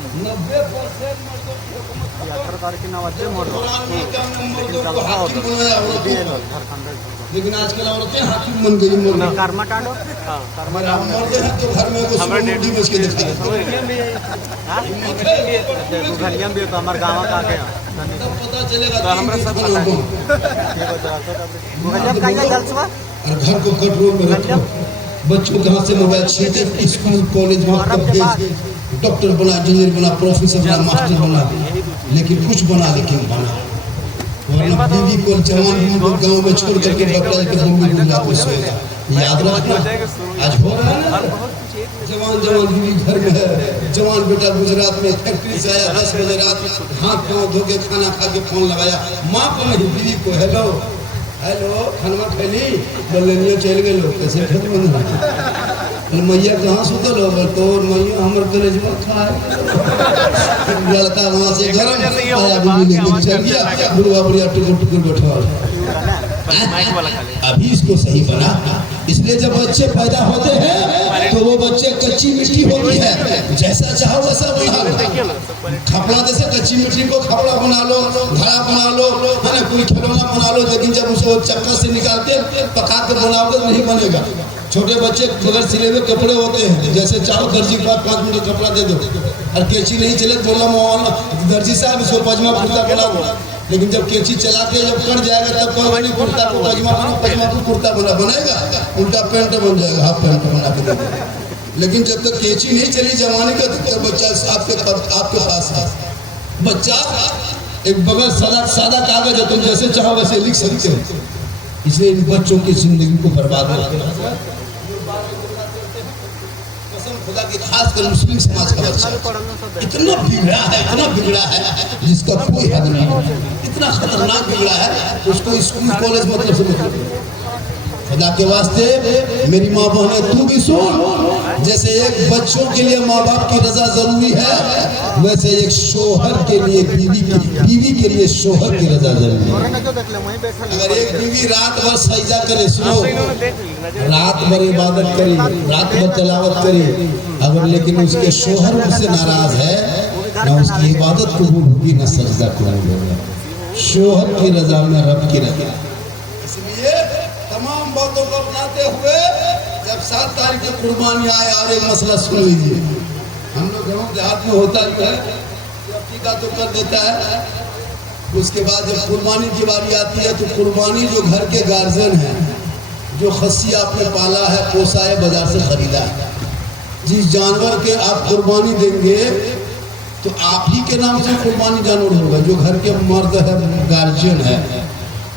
लेकिन आजकल औरतें हाकिम बन गई। मर्द हैं तो घर में मुर्गी बेच के देखते रहते हमारे गाँव का पता चलेगा और घर को कंट्रोल में रखो, बच्चों के हाथ से मोबाइल छीने, स्कूल कॉलेज डॉक्टर बना, इंजीनियर बना, प्रोफेसर बना, मास्टर बना, लेकिन कुछ बना लेकिन बना। वरना बीवी को जवान गाँव में छोड़ करके बकरा के सोएगा, याद रखना। आज हो रहा है ना, जवान जवान बीवी घर में है, जवान बेटा गुजरात में फैक्ट्री से आया 10 बजे रात, हाथ पाँव धो के खाना खा के फोन लगाया माँ को नहीं बीवी को, हेलो हेलो खाना खैली, बोलिए चल गए लोग कैसे खेत बंद मैया कहाँ सुतल हो, बोल तो मैया हमारे कॉलेज में खाए लड़का वहाँ से गरम आया, बीवी लेके चल गया, बुढ़वा बुढ़िया टुकुर टुकुर बैठा। अभी इसको सही बना, इसलिए जब बच्चे पैदा होते हैं तो वो बच्चे कच्ची मिट्टी होती है, जैसा चाहो वैसा बना लो। खपड़ा जैसे कच्ची मिट्टी को खपड़ा बना लो, घड़ा बना लो, है ना, कोई खिलौना बना लो, लेकिन जब उसको चक्कर से निकाल के पका के बनाओगे तो नहीं बनेगा। छोटे बच्चे बगैर सिले हुए कपड़े होते हैं, जैसे चाहो दर्जी के पास 5 मिनट कपड़ा दे दो, और कैंची नहीं चले बोला मोहन दर्जी साहब इसको पजमा कुर्ता बना दो, लेकिन जब कैंची चला के जब कट जाएगा तब कोई नहीं कुर्ता को पजमा बना, पजमा को कुर्ता बनेगा, उल्टा पैंट बन जाएगा, हाफ पैंट बना के देगा। लेकिन जब तक कैंची नहीं चली जमाने का तब बच्चा आपके पास है। बच्चा एक बगल सादा कागज है, तुम जैसे चाहो वैसे लिख सकते हो, इसलिए इन बच्चों की जिंदगी को बर्बाद करते हैं। खुदा की खास कर मुस्लिम समाज का बच्चा इतना बिगड़ा है जिसका कोई हद नहीं, इतना खतरनाक बिगड़ा है, उसको स्कूल कॉलेज मतलब से खुदा के वास्ते मेरी माँ बहने तू भी सुन, जैसे एक बच्चों के लिए माँ बाप की रजा जरूरी है, वैसे एक शोहर के लिए बीवी के लिए शोहर की रजा जरूरी है। अगर एक बीवी रात भर सजदा करे, सुनो, रात भर इबादत करे, रात भर तिलावत करे, अगर लेकिन उसके शोहर उससे नाराज है, ना उसकी इबादत कबूल होगी ना सजदा कबूल होगा। शोहर की रजा में रब की रजा। इसलिए तमाम बातों को अपनाते हुए जब 7 तारीख की कुर्बानी आए, और एक मसला सुन लीजिए, हम लोग गाँव देहात में होता है अकीदा तो कर देता है, उसके बाद जब कुर्बानी की बारी आती है तो कुर्बानी जो घर के गार्जियन है, जो खस्सी आपने पाला है, पोसा है, बाजार से खरीदा है, जिस जानवर के आप कुर्बानी देंगे तो आप ही के नाम से कुर्बानी जानवर होगा, जो घर के मर्द है, गार्जियन है।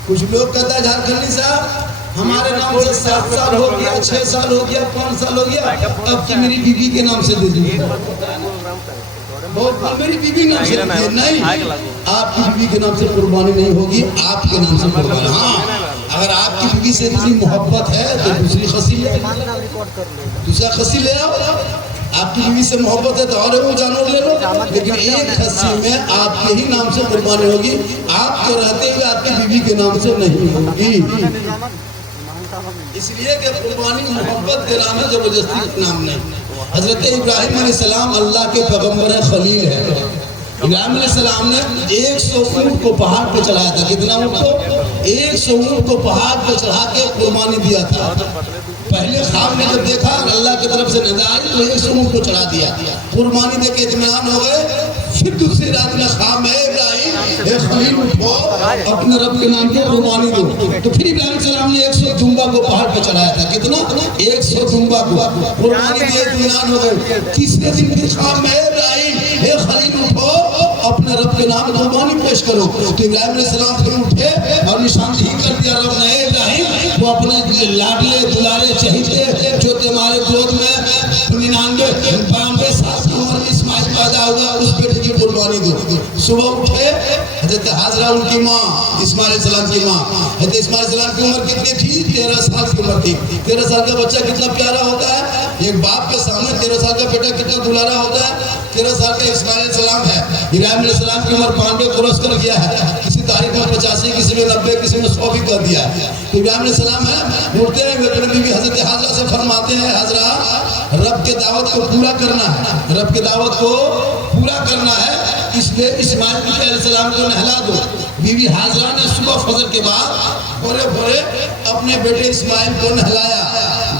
कुछ लोग कहता है झारखंडी साहब हमारे नाम से 7 साल हो गया, 6 साल हो गया, 5 साल हो गया, अब की मेरी बीवी के नाम से दे दीजिए, मेरी बीवी नाम से नहीं, आपकी बीवी के नाम से कुर्बानी नहीं होगी, आपके नाम से कुर्बानी। हाँ, अगर आपकी बीवी से इतनी मोहब्बत है तो दूसरी खस्सी ले, दूसरा खस्सी ले आओ। आपकी बीवी से मोहब्बत है तो और वो जानवर ले लो, लेकिन एक खस्सी में आपके ही नाम से कुर्बानी होगी, आपके रहते हुए आपकी बीवी के नाम से नहीं होगी। इसलिए कि कुर्बानी मोहब्बत के नाम है, जबरदस्ती के नाम नहीं। हजरत इब्राहिम अलैहिस्सलाम अल्लाह के पैगंबर है, खलील है। इब्राहिम अलैहिस्सलाम ने 100 ऊँट को पहाड़ पे चढ़ाया था, कितना ऊँट को? 100 ऊँट को पहाड़ पे चढ़ा के कुर्बानी दिया था। पहले ख्वाब में जब देखा अल्लाह की तरफ से नजर आई तो 100 ऊँट को चढ़ा दिया, कुर्बानी दे के इत्मीनान हो गए। फिर दूसरी रात में ख्वाब में इब्राहिम खलील उठो, अपने रब के नाम पे कुर्बानी दो, तो फिर इब्राहिम सलाम ने 100 दुम्बा को पहाड़ पे चढ़ाया था, कितना? 100 दुम्बा को कुर्बानी दिए, इत्मीनान हो गए। तीसरे दिन फिर ख्वाब में इब्राहिम खलील उठो, अपने रब के नाम कुर्बानी पेश करो, तो इब्राहिम अलैहिस्सलाम फिर उठे और निशानदेही कर दिया रब ने, इब्राहिम वो अपने लाडले दुलारे चहीते जो तुम्हारे गोद में 99 साल की उम्र में इस्माइल पैदा हुआ, उस बेटे की कुर्बानी दो। सुबह उठे, हजरत हाजरा उनकी माँ, इस्माइल अलैहिस्सलाम की माँ, हजरत इस्माइल अलैहिस्सलाम की उम्र कितनी थी? 13 साल की उम्र थी। 13 साल का बच्चा कितना प्यारा होता है, एक बाप के सामने 13 साल का बेटा कितना दुलारा होता है। 13 साल का इस्माइल अलैहिस्सलाम है, इब्राहिम अलैहिस्सलाम की उम्र 92 क्रॉस कर गया है, किसी तारीख में 85, किसी में 90, किसी में 100 भी कर दिया है। तो इब्राहिम अलैहिस्सलाम है, उठते हैं अपने बीवी हजरत हाजरा से फरमाते हैं, हाजरा रब के दावत को पूरा करना है, रब के दावत को पूरा करना है, इसलिए इस्माइल अलैहिस्सलाम को नहला दो। बीवी हाजरा ने सुबह फजर के बाद भोरे भोरे अपने बेटे इस्माइल को नहलाया,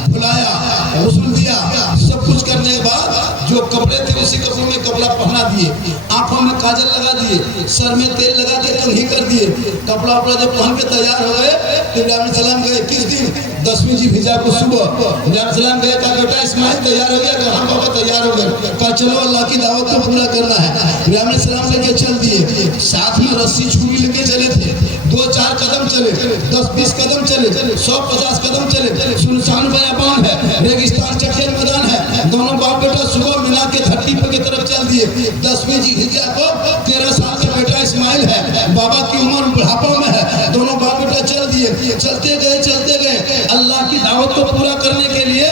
धुलाया, गुस्ल दिया, सब कुछ करने के बाद जो कपड़े थे उसी कपड़ों में कपड़ा पहना दिए, आंखों में काजल लगा दिए, सर में तेल लगा के कंघी कर दिए। कपड़ा उपड़ा जब पहन के तैयार हो गए तो इब्राहिम सलाम गए किस दिन 10वीं जी हिजा को सुबह इब्राहिम सलाम गए, कहा बेटा इस्माइल तैयार हो गया? कहा बाबा तैयार हो गए। कहा चलो अल्लाह की दावत को पूरा करना है। इब्राहिम सलाम लेके चल दिए, साथ में रस्सी छुरी लेके चले थे। 2-4 कदम चले, 10-20 कदम चले, 100-50 कदम चले। सुनसान बयाबान है, रेगिस्तान चखेर मैदान है। दोनों बाप बेटा सुबह मिला के धरती पर की तरफ चल दिए। 10वीं जी हिजा को 13 साल का बेटा इस्माइल है, बाबा की उम्र बुढ़ापा में है। दोनों बाप बेटा चल दिए, चलते गए अल्लाह की दावत को पूरा करने के लिए।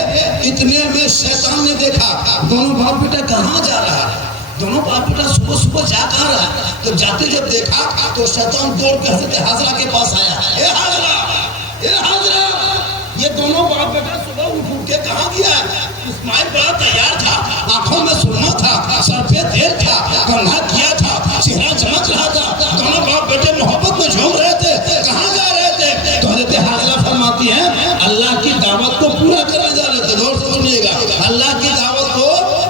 इतने में शैतान ने देखा दोनों बाप बेटा कहाँ जा रहा है। दोनों बाप बेटा सुबह सुबह जा कहाँ रहा है। तो जाते जब देखा तो शैतान दौड़ कर हज़रत हाजरा के पास आया। ए हाजरा, ये दोनों बाप बेटा सुबह उठ के कहाँ गया है? इस्माइल बड़ा तैयार था, आंखों में सुरमा था, सर पे तेल था, कंघा किया था, चेहरा चमक रहा था। दोनों बाप बेटे मोहब्बत में झूम रहे थे, कहाँ जा रहे थे? तो हज़रत हाजरा फरमाती हैं अल्लाह की दावत को पूरा करने जा रहे थे। गौर से सुनिएगा, अल्लाह की दावत को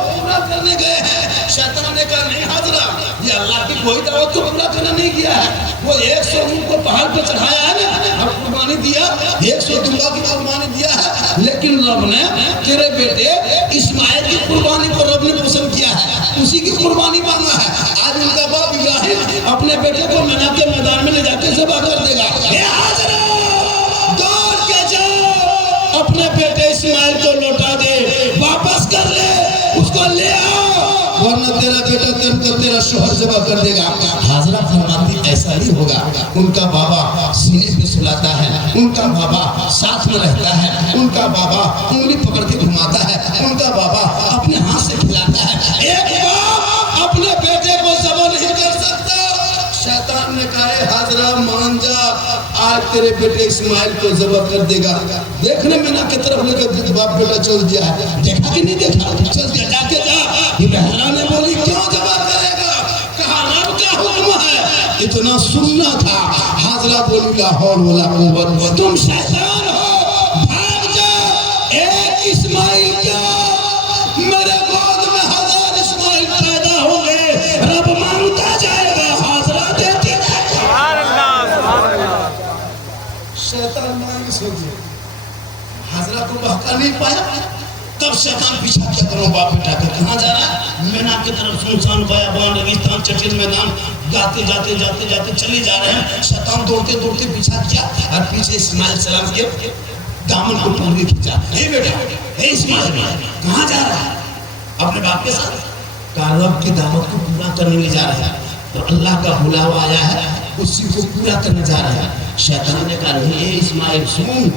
पूरा करने गए हैं। शैतान ने कहा नहीं हाजरा, ये अल्लाह की कोई दावत को पूरा करना नहीं किया है। वो 100 ऊँट को पहाड़ पे चढ़ाया है ना और कुर्बानी दिया, 100 दुम्बा की कुर्बानी दिया है। लेकिन रब ने तेरे बेटे इस्माइल की कुर्बानी को रब ने पसंद किया है, उसी की कुर्बानी मांगा है। आज उनका बाप इब्राहिम अपने बेटे को मिना के मैदान में ले जाके ज़िबा कर देगा। दौड़ के जाओ, अपने बेटे इस्माइल को लौटा दे, वापस कर ले, उसको ले आओ, वरना तेरा बेटा तेरा शोहर ज़िबा कर देगा। हाजरा फरमाती ऐसा ही होगा। उनका बाबा सीने पे सुलाता है, उनका बाबा साथ में रहता है, उनका बाबा उंगली पकड़ के घुमाता है, उनका बाबा अपने हाथ से खिलाता है। एक बाप अपने बेटे को ज़िबा नहीं कर सकता। शैतान ने कहा हाजरा मान जा, आज तेरे बेटे इस्माइल को ज़िबा कर देगा। देखने में ना की तरफ लेकर बाप बेटा चल दिया है, देखा कि नहीं देखा? चल दिया, जाके जा। हाजरा ने बोली क्यों ज़िबा करेगा? कहा रब का हुक्म है। इतना सुनना था। हाजरा बोली ला हौल वला कुव्वत, तुम शैतान हो, भाग जा। एक इस्माइल क्या, मेरे गोद में 1000 इस्माइल पैदा होंगे, रब मानता जाएगा, हाजरा देती जाएगा। शैतान मायूस हो गया, हाजरा को बहका नहीं पाया। तब शैतान पीछा किया, दोनों बाप बेटा के कहाँ जा रहा है? मीना की तरफ, सुनसान बयाबान रेगिस्तान चटिल मैदान। जाते चले जा रहे हैं। शैतान दौड़ते पीछा किया और पीछे इस्माइल सलाम के दामन को पकड़ के खींचा। हे बेटा, हे इस्माइल, कहाँ जा रहा है? अपने बाप के साथ। रब की दावत को पूरा करने ले जा रहा है। तो अल्लाह का बुलावा आया है, उसी को पूरा करने जा रहा है। शैतान ने कहा हे इस्माइल सुन,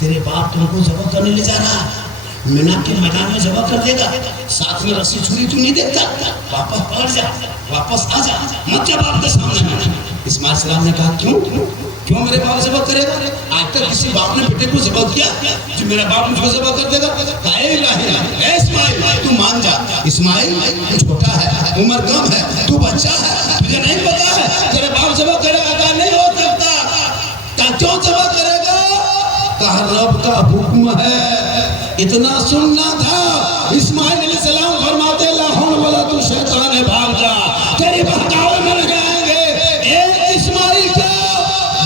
तेरे बाप तुमको ज़िबा करने ले जा रहा है, मीना के मैदान में ज़िबा कर देगा। साथ में रस्सी छुरी तू नहीं देखता, वापस पलट जा, वापस आ जा, मत जा बाप के सामने। इस्माइल सलाम ने कहा क्यों मेरे बाप ज़िबा करेगा? आज तक किसी बाप ने बेटे को ज़िबा किया जो मेरा बाप मुझको ज़िबा कर देगा? इस्माइल तू मान जा। इस्माइल तू छोटा है, उम्र कम है, तू बच्चा है, तुझे नहीं पता है तेरे बाप ज़िबा करेगा? कहा नहीं हो सकता। कहा क्यों ज़िबा करेगा? कहा रब का हुक्म है। इतना सुनना था। इस्माइल अलैहिस्सलाम फरमाते ला हौल वला तू शैतान है, भाग जा, तेरे बहकावे में लगाएंगे। एक इस्माइल को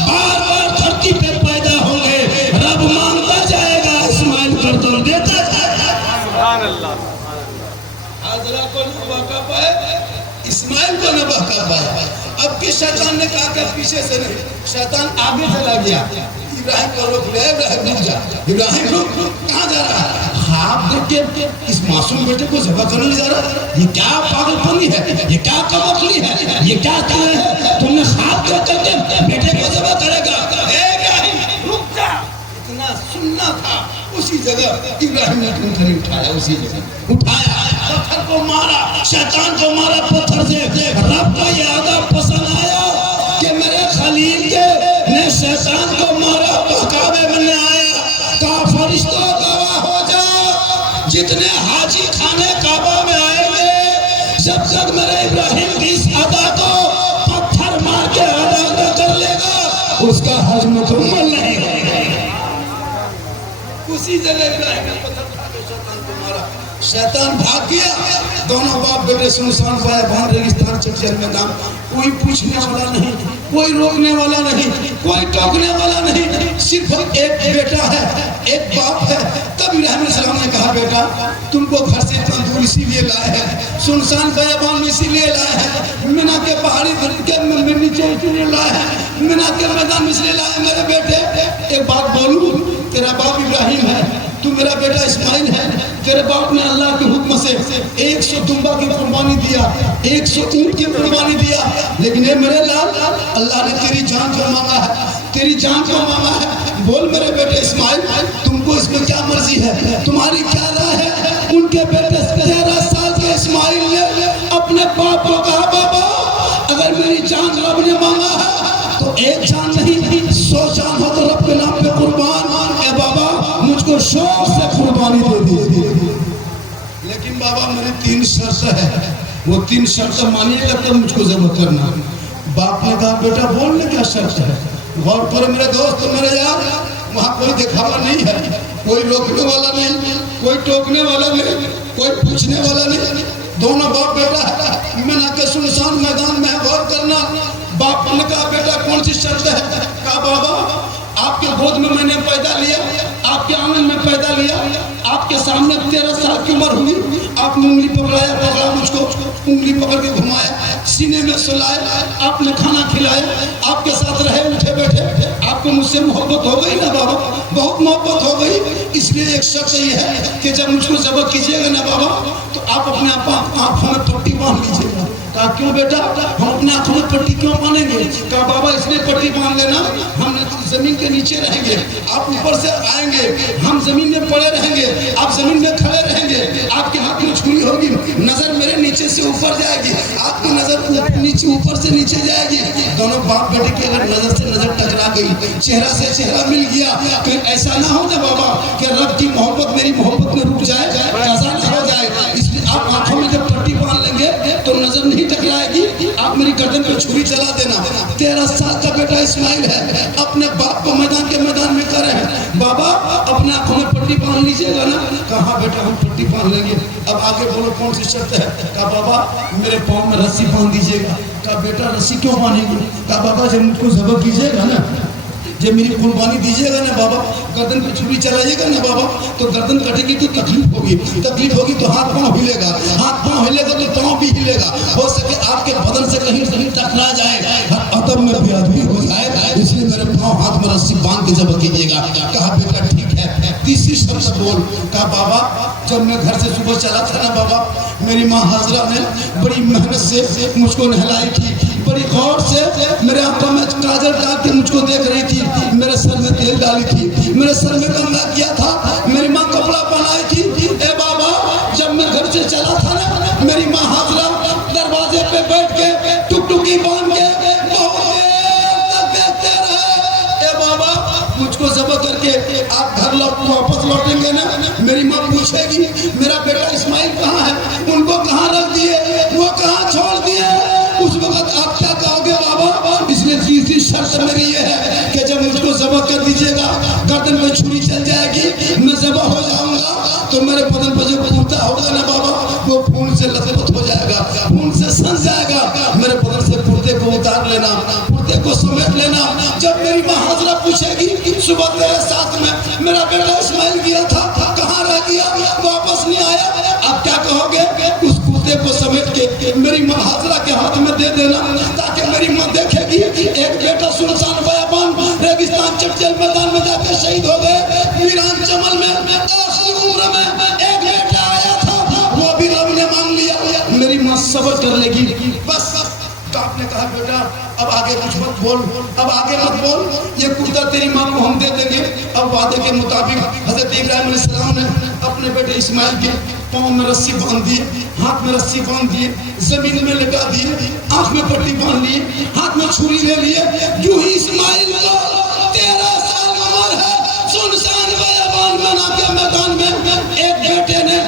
बार धरती पे पैदा होंगे, रब मानता जाएगा, इस्माइल कर दो देता जाएगा। सुभान अल्लाह। हाजरा को न बहका पाए, इस्माइल को न बहका पाए। अब की शैतान ने कहा कि पीछे से नहीं, शैतान आगे चला गया। इब्राहिम को रोक लिया, इब्राहिम रुक जा, इब्राहिम रुक, कहाँ जा रहा है? ख्वाब देख के इस मासूम बेटे को ज़िबा करने ले जा रहा है। ये क्या पागलपनी है, ये क्या कमकली है, ये क्या तरह है? तुमने ख्वाब देख करके बेटे को ज़िबा करेगा? इब्राहिम रुक जा। इतना सुनना था। उसी जगह इब्राहिम ने पत्थर उठाया, उसी जगह उठाया, पत्थर को मारा, शैतान को मारा पत्थर से। रब को ये अदब पसंद आया कि मेरे खलील के ने शैतान को मारा, बहकावे में न आया। कहा फरिश्तों गवाह हो जाओ, जितने हाजी खाने काबा में आएंगे, जब तक मेरे इब्राहिम की इस अदा को पत्थर मार के अदा न कर लेगा, उसका हज मुकम्मल नहीं होगा। उसी जगह इब्राहिम ने पत्थर खा के शैतान को मारा। शैतान भाग गया। दोनों बाप बेटे सुनसान बायाबान रेगिस्तान चट्टल में नाम, कोई पूछने वाला नहीं, कोई रोकने वाला नहीं, कोई टोकने वाला नहीं, सिर्फ एक बेटा है, एक बाप है। तब इब्राहिम अलैहिस्सलाम ने कहा बेटा तुमको घर से इतना दूर इसीलिए लाए हैं, सुनसान बायाबान में इसीलिए लाए हैं, मीना के पहाड़ी के नीचे इसीलिए लाए हैं, मीना के मैदान में इसलिए लाए हैं। मेरे बेटे एक बात बोलूं, तेरा बाप इब्राहिम है, तू मेरा बेटा इस्माइल है। तेरे बाप ने अल्लाह के हुक्म से 100 दुम्बा की कुर्बानी दिया, 100 ऊंट की कुर्बानी दिया, लेकिन ये मेरे लाल अल्लाह ने तेरी जान को मांगा है, तेरी जान को मांगा है। बोल मेरे बेटे इस्माइल तुमको इसमें क्या मर्जी है, तुम्हारी क्या राय है। उनके बेटे 13 साल के इस्माइल ने अपने बाप को कहा बाबा अगर मेरी जान रब ने मांगा है तो एक जान नहीं 100 जान हो तो रब के नाम पे कुर्बान। ए बाबा मुझको शौक से कुर्बानी दे दी, लेकिन बाबा मेरी 3 शर्त है, वो 3 शर्त मानिएगा तब मुझको जमा करना। बाप ने कहा बेटा बोल ले क्या शर्त है। गौर करो मेरे दोस्त मेरे यार, वहाँ कोई दिखावा नहीं है, कोई रोकने वाला नहीं, कोई टोकने वाला नहीं, कोई पूछने वाला नहीं। दोनों बाप बेटा है, मीना के सुनसान मैदान में। गौर करना, बाप ने कहा बेटा कौन सी शर्त है। कहा बाबा आपके गोद में मैंने पैदा लिया, आपके आंगन में पैदा लिया, आपके सामने 13 साल की उम्र हुई, आपने उंगली पकड़ा मुझको, उंगली पकड़ के घुमाया, सीने में सुलाया, आपने खाना खिलाया, आपके साथ रहे उठे बैठे, आपको मुझसे मोहब्बत हो गई ना बाबा, बहुत मोहब्बत हो गई। इसलिए एक शर्त ये है कि जब मुझको ज़ब्ह कीजिएगा ना बाबा तो आप अपने आँखों में पट्टी बांध लीजिएगा। कहा क्यों बेटा हम अपने आँखों में पट्टी क्यों बांधेंगे। कहा बाबा इसलिए पट्टी बांध लेना, हम जमीन के नीचे रहेंगे, आप ऊपर से आएंगे, हम जमीन में पड़े रहेंगे, आप जमीन में खड़े रहेंगे, आपके हाथ में छुरी होगी, नजर मेरे नीचे से ऊपर जाएगी, आपकी नजर नीचे ऊपर से नीचे जाएगी। दोनों बाप बेटे की अगर नजर से नजर टकरा गई, चेहरा से चेहरा मिल गया, तो ऐसा ना हो ना बाबा कि रब की मोहब्बत मेरी मोहब्बत में रुक जाए, ऐसा ना हो जाए। इसलिए आप आंखों में जब पट्टी बांध लेंगे तो नजर नहीं टकराएगी, आप मेरी गर्दन पे छुरी चला देना। 13 साल का बेटा इस्माइल है, अपने बाप को मैदान में कर रहे हैं। बाबा अपने आंखों में पट्टी बांध लीजिएगा ना। कहा बेटा हम पट्टी बांध लेंगे, अब आगे बोलो कौन सी शर्त है। कहा बाबा मेरे पाँव में रस्सी बांध दीजिएगा। कहा बेटा रस्सी क्यों बांधेंगे। कहा बाबा जब मुझको ज़ब्ह कीजिएगा ना, जब मेरी कुर्बानी दीजिएगा ना बाबा, गर्दन पे छुरी चलाइएगा ना बाबा, तो गर्दन कटेगी तो तकलीफ होगी तो हाथ पाँव हिलेगा, हाथ पाँव हिलेगा तो पाँव भी हिलेगा, हो सके आपके बदन से कहीं टकरा जाए, अतब में बेअदबी हो जाए, इसलिए मेरे पाँव हाथ में रस्सी बांध के ज़ब्ह कीजिएगा। कहा बेटा ठीक है। तीसरी शर्त बोल। कहा बाबा जब मैं घर से सुबह चला था ना बाबा, मेरी माँ हाजरा ने बड़ी मेहनत से मुझको नहलाई थी, बड़ी गौर से मेरे आंखों में काजल डाल के मुझको देख रही थी, मेरे सर में तेल डाली थी, मेरे सर में कंघा किया था, मेरी माँ कपड़ा पहनाई थी। ए बाबा जब मैं घर से चला था ना, मेरी माँ हाजरा दरवाजे पे बैठ के टुकटुकी बांध के बहुत देर तक देखते रहे। ए बाबा मुझको ज़ब्ह करके आप घर वापस लौटेंगे ना, मेरी माँ पूछेगी मेरा बेटा इस्माइल कहाँ है, उनको कहाँ रख दिए, वो कहाँ छोड़ दिए, उस वक्त आप क्या कहोगे बाबा। इसलिए तीसरी शर्त मेरी ये है कि जब मुझको ज़ब्ह कर दीजिएगा, गर्दन में छुरी चल जाएगी, मैं ज़ब्ह हो जाऊंगा, तो मेरे बदन पर जो कुर्ता होगा ना बाबा वो खून से लथपथ हो जाएगा, खून से सन जाएगा। मेरे बदन से कुर्ते को उतार लेना, कुर्ते को समेट लेना। जब मेरी माँ हाजरा पूछेगी सुबह तेरे साथ में मेरा बेटा इस्माइल गया था, कहाँ रह गया, वापस नहीं आया, आप क्या कहोगे। उस कुर्ते को समेट के मेरी माँ हाजरा के हाथ में दे देना, ताकि मेरी माँ देखेगी एक बेटा सुनसान बयाबान रेगिस्तान चट्टल मैदान में जाकर शहीद हो गए, वीरान चमल में आखिरी उम्र में एक बेटा आया था, वो भी रब ने मांग लिया। मेरी माँ सब्र कर लेगी बस। तो आपने कहा बेटा अब आगे कुछ मत बोल, अब आगे मत बोल, ये कुर्ता तेरी माँ को हम दे देंगे। अब वादे के मुताबिक हजरत इब्राहिम अलैहिस्सलाम ने अपने बेटे इस्माइल के पाँव में रस्सी बांध दी, हाथ में रस्सी बांध दिए, जमीन में लगा दिए, आंख में पट्टी बांध लिए, हाथ में छुरी ले लिए। यूं ही इस्माइल को 13 साल उम्र है, सुनसान बयाबान मीना के मैदान में एक बेटे ने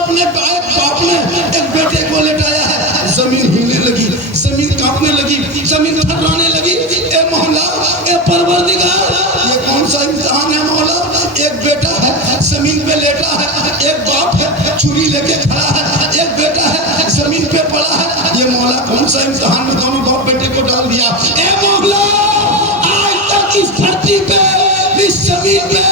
अपने बाप ने एक बेटे को लेटाया है। जमीन हिलने लगी, जमीन कांपने लगी, जमीन थर्राने लगी। ए मौला, ए परवरदिगार, ये कौन सा इम्तिहान है मौला। एक बेटा है जमीन पे लेटा है, एक बाप है छुरी लेके इस धरती पे, इस जमीन पे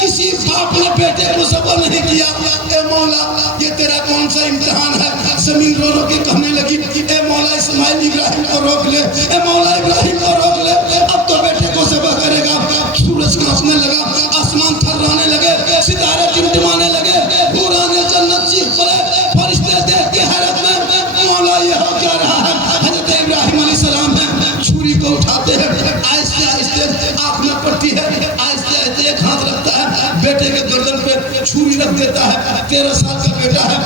किसी बाप ने बेटे को सबर नहीं किया। ए मौला, ये तेरा कौन सा इम्तिहान है? जमीन रो रो के कहने लगी, ए मौला इस्माइल इब्राहिम को रोक ले, ए मौला इब्राहिम को रोक ले, अब तो बेटे को ज़बह करेगा। सूरज कांपने लगा, आसमान थर्राने लगे, सितारे टिमटिमाने लगे, पुराने जन्नत चीख पड़े, फरिश्ते देख के हैरत में, मौला ये हो क्या रहा है? हजरत इब्राहिम अलैहिस्सलाम है, छुरी को उठाते हैं, आहिस्ते आहिस्ते आँख में पड़ती है, आहिस्ते आहिस्ते एक हाथ रखता है, बेटे के गर्दन पे छुरी रख देता है। 13 साल का बेटा है,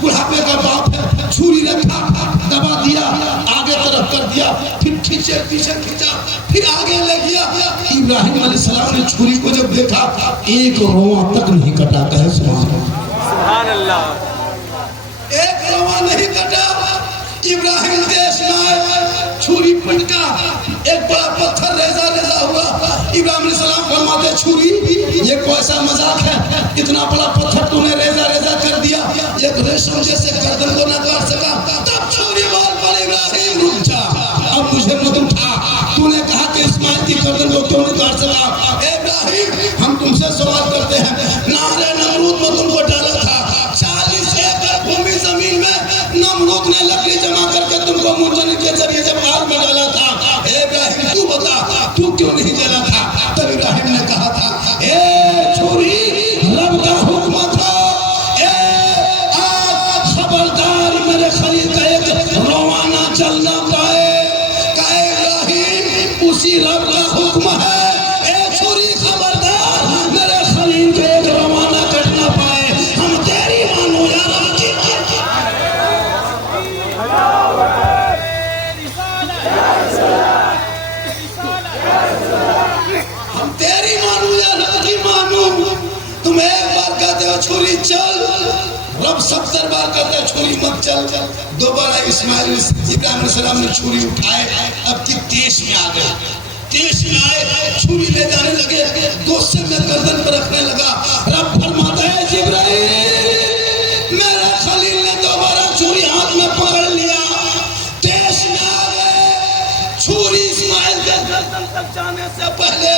बुढ़ापे का बाप है, छुरी रखा, दबा दिया, आगे तरफ कर दिया, फिर खींचे पीछे खींचा, फिर आगे ले गया। इब्राहिम अलैहिस्सलाम ने छुरी को जब देखा, एक रोआ तक नहीं कटा। कहे सुभान अल्लाह। एक रोआ नहीं कटा। इब्राहिम देश में छुरी पटका, एक बड़ा पत्थर रेजा रेजा हुआ। इब्राहिम अलैहिस्सलाम फरमाते, छुरी ये कैसा मजाक है? इतना बड़ा पत्थर तूने रेजा रेजा कर दिया, एक रेशम जैसे गर्दन को न काट सका। तब छुरी बोल पर इब्राहिम रुक जा, अब मुझे मत उठा। तूने कहा कि इस्माइल की गर्दन को क्यों नहीं काट सका? इब्राहिम, हम तुमसे सवाल करते हैं, नारे नमरूद में तुमको डाला था, 40 एकड़ भूमि जमीन में नमरूद ने लकड़ी जमा करके तुमको मुंजन के जरिए जब आग में डाला था, इब्राहिम तू बता, तू क्यों नहीं जला था? तब इब्राहिम ने कहा था, ए छुरी रब का हुक्म था, ए आग खबरदार मेरे खलील का एक रोआ ना चलना पाए। कहे इब्राहिम, उसी रब का हुक्म है, ए छुरी खबरदार मेरे खलील का एक रोआ ना कटना पाए। हम तेरी मानो या रब की। हम तेरी मानो या रब की मानो। तुम एक बार कहते हो छुरी चल, रब 70 बार कहते हो छुरी मत चल। दोबारा इस्माइल इब्राहिम अलैहिस्सलाम ने छुरी उठाए, अब की देश में आ गए, देश में आए, छुरी ले जाने लगे, गोश्त में गर्दन पर रखने लगा। रब फरमाता है, जिब्राइल मेरे खलील ने दोबारा छुरी हाथ में पकड़ लिया, देश में आ गए। छुरी इस्माइल के गर्दन तक जाने से पहले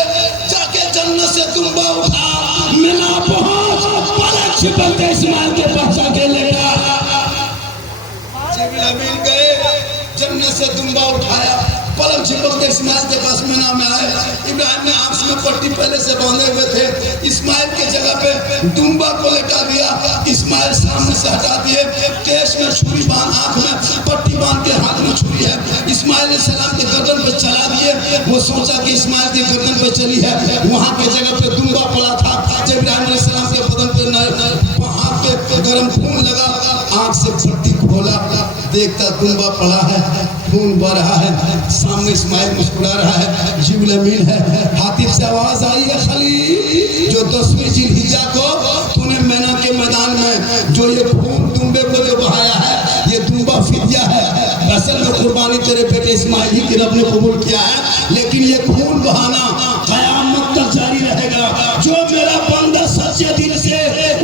जाके जन्नत से दुम्बा उठा, मिला पहुंच, पलक छिपक के इस्माइल के पास जाके लेटा। जिब्राइल मिल गए, जन्नत से दुम्बा उठाया, पलक छिपक के इस्माइल के पास मीना में आए। इब्राहिम ने आंख में पट्टी पहले से बांधे हुए थे, इस्माइल के जगह पे दुम्बा को लेटा दिया, इस्माइल सामने से हटा दिए, केश में छुरी बांध, आंख में पट्टी बांध के हाथ में छुरी है, इस्माइल अलैहिस्सलाम के गर्दन पे चला दिए। वो सोचा कि इस्माइल के गर्दन पे चली है, वहां के जगह पे दुम्बा पड़ा था। जब इब्राहिम अलैहिस्सलाम के बदन पे हाथ पे गर्म खून लगा, आंख से पट्टी खोला, देखता दुम्बा पड़ा है, खून बह रहा है, सामने इस्माइल मुस्कुरा रहा है, जिब्राइल अमीन है। हातिफ से आवाज आई है, खलील जो 10वीं जिलहिज्जा को तूने मैना के मैदान में जो ये खून दुम्बे को जो बहाया है, ये दुम्बा फिदिया है। असल में कुर्बानी तेरे बेटे इस्माइल ही की रब ने कबूल किया है, लेकिन ये खून बहाना क़यामत तक जारी रहेगा। जो मेरा बंदा सच्चे दिल से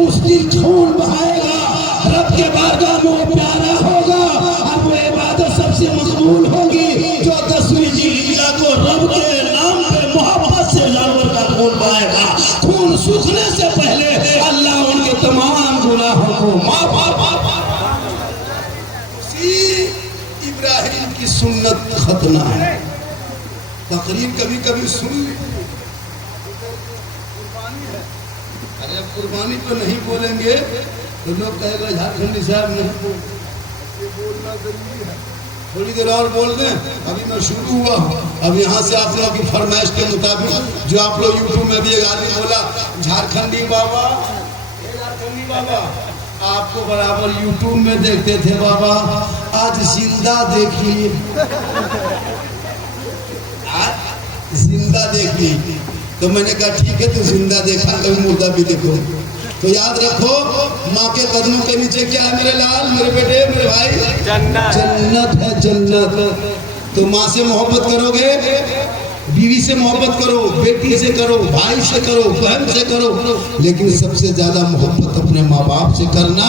उस दिन खून बहाएगा, रब के बारगाह में प्यारा होगा, और वो इबादत सबसे मकबूल होगी जो 10वीं जिलहिज्जा को रब के नाम पे मोहब्बत से जानवर का खून बहाएगा। खून सूखने से पहले अल्लाह उनके तमाम गुनाहों को माफ। इब्राहिम की सुन्नत खतना है। तकरीर कभी कभी सुन ली, कुर्बानी है। अरे अब कुर्बानी तो नहीं बोलेंगे तो लोग कहेगा झारखंडी साहब नहीं बोलना जरूरी है। थोड़ी देर और बोल दें, अभी मैं शुरू हुआ हूँ। अब यहाँ से आप लोगों की फरमाइश के मुताबिक जो आप लोग यूट्यूब में भी एक आदमी बोला, झारखंडी बाबा, झारखंडी बाबा आपको बराबर यूट्यूब में देखते थे बाबा, आज जिंदा देखिए, आज जिंदा देखिए। तो मैंने कहा ठीक है, तो जिंदा देखा, कभी मुर्दा भी देखो। तो याद रखो, माँ के कदमों के नीचे क्या है मेरे लाल, मेरे बेटे, मेरे भाई? जन्नत। जन्नत है, जन्नत। तो माँ से मोहब्बत करोगे, बीवी से मोहब्बत करो, बेटी से करो, भाई से करो, बहन से करो, लेकिन सबसे ज्यादा मोहब्बत अपने माँ बाप से करना,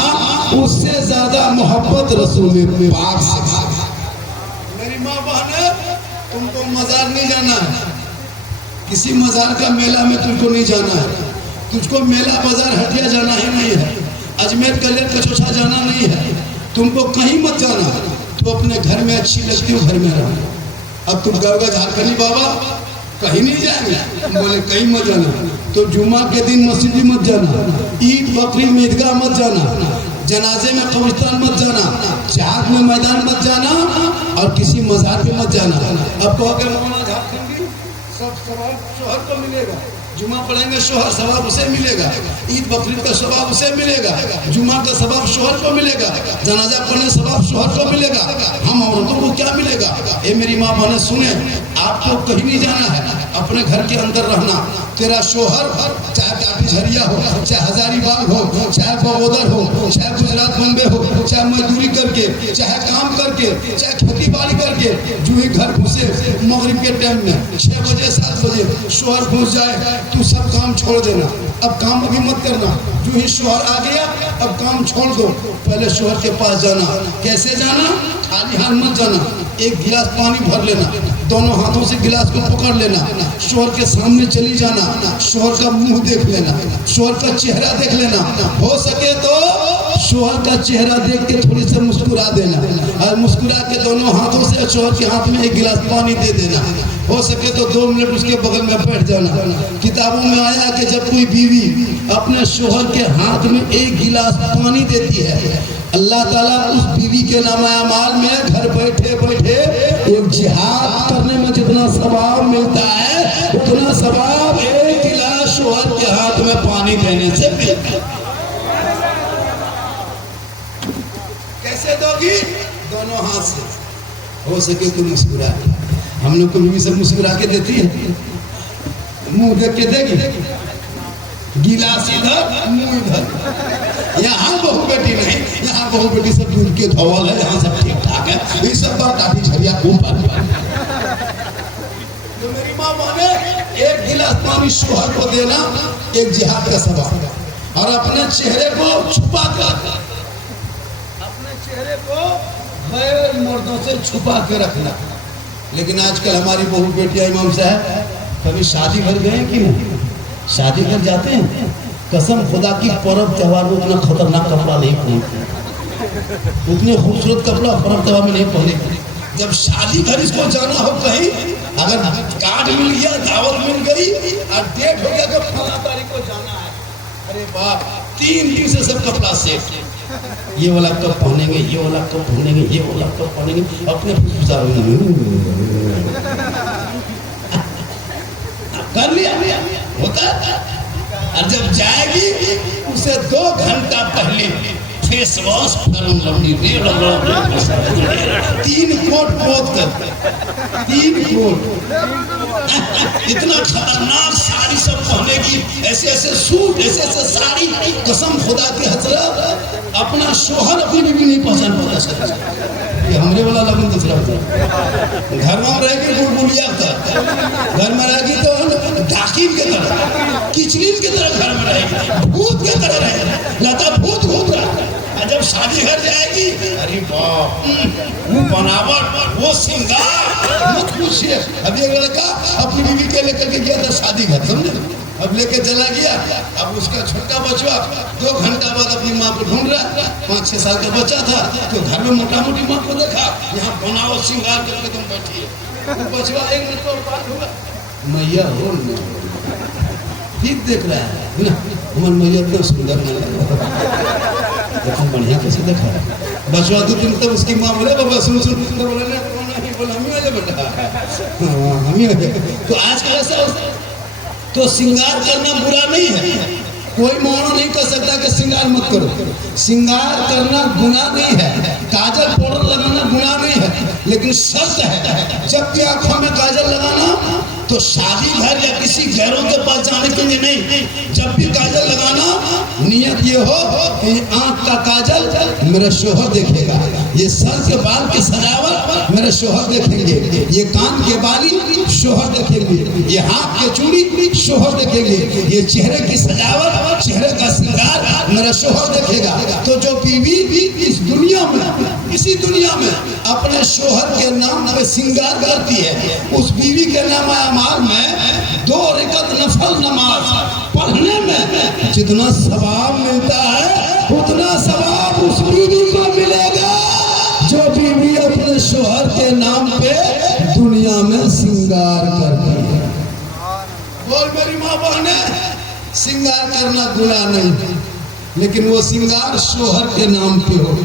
उससे ज्यादा मोहब्बत रसूल पाक से। मेरी माँ बहन, तुमको मजार नहीं जाना है, किसी मजार का मेला में तुझको नहीं जाना है, तुझको मेला बाजार हटिया जाना ही नहीं है, अजमेर कलेर कचौछा जाना नहीं है, तुमको कहीं मत जाना। तो अपने घर में अच्छी लगती हो घर में रहो। अब तुम कहोगे झारखंडी बाबा कहीं नहीं जाएंगे, हम बोले कहीं मत जाना। तो जुम्मा के दिन मस्जिद भी मत जाना, ईद बकरीद में ईदगाह मत जाना, जनाजे में कब्रिस्तान मत जाना, जहाज में मैदान मत जाना, और किसी मजार पे मत जाना। अब कहोगे मौलाना झारखंडी सब सवाल शोहर को मिलेगा, जुम्मा पढ़ेंगे शोहर सवाब उसे मिलेगा, ईद बकरीद का सवाब उसे मिलेगा, जुम्मा का सवाब शोहर को मिलेगा, जनाजा पढ़ने सवाब शोहर को मिलेगा, हम औरतों को क्या मिलेगा? ये मेरी माँ बहने सुने, आपको कहीं नहीं जाना है, अपने घर के अंदर रहना। तेरा शोहर चाहे टाटी झरिया हो, चाहे हजारीबाग हो, चाहे बगोदर हो, चाहे गुजरात बॉम्बे हो, चाहे मजदूरी करके, चाहे काम करके, चाहे खेती बाड़ी करके, जो ही घर घुसे मगरिब के टाइम में 6 बजे 7 बजे शोहर घुस जाए, तू सब काम छोड़ देना, अब काम अभी मत करना। जो ही शोहर आ गया अब काम छोड़ दो, पहले शोहर के पास जाना। कैसे जाना? खाली हाथ मत जाना, एक गिलास पानी भर लेना, दोनों हाथों से गिलास को पकड़ लेना, शोहर के सामने चली जाना, शोहर का मुंह देख लेना, शोहर का चेहरा देख लेना, हो सके तो शोहर का चेहरा देख के थोड़ी सी मुस्कुरा देना, और मुस्कुरा के दोनों हाथों से शोहर के हाथ में एक गिलास पानी दे देना। हो सके तो 2 मिनट उसके बगल में बैठ जाना। किताबों में आया कि जब कोई बीवी अपने शोहर के हाथ में एक गिलास पानी देती है, अल्लाह ताला उस बीवी के नामामाल में घर बैठे बैठे एक जिहाद करने में जितना सवाब मिलता है, उतना सवाब एक गिलास शोहर के हाथ में पानी देने से मिलता है। कैसे दोगी? दोनों हाथ से। हो सके तो मुस्कुरा के, हम लोग को बीवी से मुस्कुरा के देती है, मुंह देख के देगी, गिलास इधर मुंह इधर। यहाँ बहू बेटी नहीं, यहाँ बहू बेटी सब दूध के धोवल है, यहाँ सब ठीक ठाक है, ये सब बात काफी झरिया ऊपर। तो मेरी माँ माने एक गिलास पानी शोहर को देना एक जिहाद का सवाब, और अपने चेहरे को छुपा कर, अपने चेहरे को गैर मर्दों से छुपा के रखना। लेकिन आजकल हमारी बहू बेटियां, इमाम साहब कभी शादी भर गए कि नहीं? शादी कर जाते हैं, कसम खुदा की पर्व त्योहार में उतना खतरनाक कपड़ा नहीं पहने, उतने खूबसूरत कपड़ा पर्व त्योहार में नहीं पहने। जब शादी घर इसको जाना हो कहीं, अगर कार्ड मिल गया, दावत मिल गई और डेट हो गया कि फला तारीख को जाना है, अरे बाप 3 दिन से सब कपड़ा सेट, ये वाला कब पहनेंगे, ये वाला कब पहनेंगे, ये वाला कब पहनेंगे, अपने कर लिया होता है। और जब जाएगी उसे 2 घंटा पहले फेस वॉश, 3 कोट पोत कर, 3 कोट, इतना खतरनाक साड़ी सब पहनेगी, ऐसे ऐसे सूट, ऐसे ऐसे साड़ी। कसम खुदा की हजरत अपना शोहर अपनी बीवी नहीं पहचान पाता, ये हमरे वाला लगन दूसरा होता। घर में रहेगी बुलबुलिया तक, घर में रहेगी तो डाकिन के तरह, किचलिन की तरह घर में रहेगी, भूत के तरह रहेगी, लता भूत घूम रहा। जब शादी घर जाएगी, अरे बाप, वो बनावट, वो सिंगार मत पूछिए। अब ये लड़का अपनी बीवी के लेकर के गया था शादी घर, समझे, अब लेके चला गया, अब उसका छोटा बचवा 2 घंटा बाद अपनी माँ को ढूंढ रहा, 5-6 साल का बच्चा था, तो घर में मोटा मोटी माँ को देखा, यहाँ बनाओ सिंगार करके तुम बैठी है, वो बचवा 1 मिनट और बात होगा, मैया हो ठीक देख रहा है ना, हमारे मैया इतना सुंदर नहीं लगा, देखो बढ़िया कैसे देखा है बचवा। 2 दिन तक उसकी माँ बोले बाबा सुन सुन, तो बोले नहीं, बोला हम ही आ बेटा, हम ही। तो आजकल ऐसा तो श्रृंगार करना बुरा नहीं है, कोई मौना नहीं कर सकता कि श्रृंगार मत करो, श्रृंगार करना गुनाह नहीं है, काजल पाउडर लगाना गुनाह नहीं है, लेकिन शर्त है जब भी आंखों में काजल लगाना तो शादी घर या किसी गैरों के पास जाने के लिए नहीं, जब भी काजल लगाना नियत ये हो कि आंख का काजल मेरा शोहर देखेगा, ये सर के बाल की सजावट मेरे शोहर देखेंगे, ये कान के बाली शोहर देखेंगे, ये हाथ के चूड़ी शोहर देखेंगे, ये चेहरे की सजावट, चेहरे का श्रृंगार मेरा शोहर देखेगा। तो जो बीवी इस दुनिया में, इसी दुनिया में अपने शोहर के नाम पे श्रृंगार करती है, उस बीवी के नाम अमाल में 2 रकात नफल नमाज पढ़ने में जितना सवाब मिलता है उतना सवाब उस बीवी को मिलेगा जो बीवी अपने शोहर के नाम पे दुनिया में श्रृंगार करती है। बोल मेरी माँ बहने, श्रृंगार करना गुनाह नहीं, लेकिन वो श्रृंगार शोहर के नाम पे हो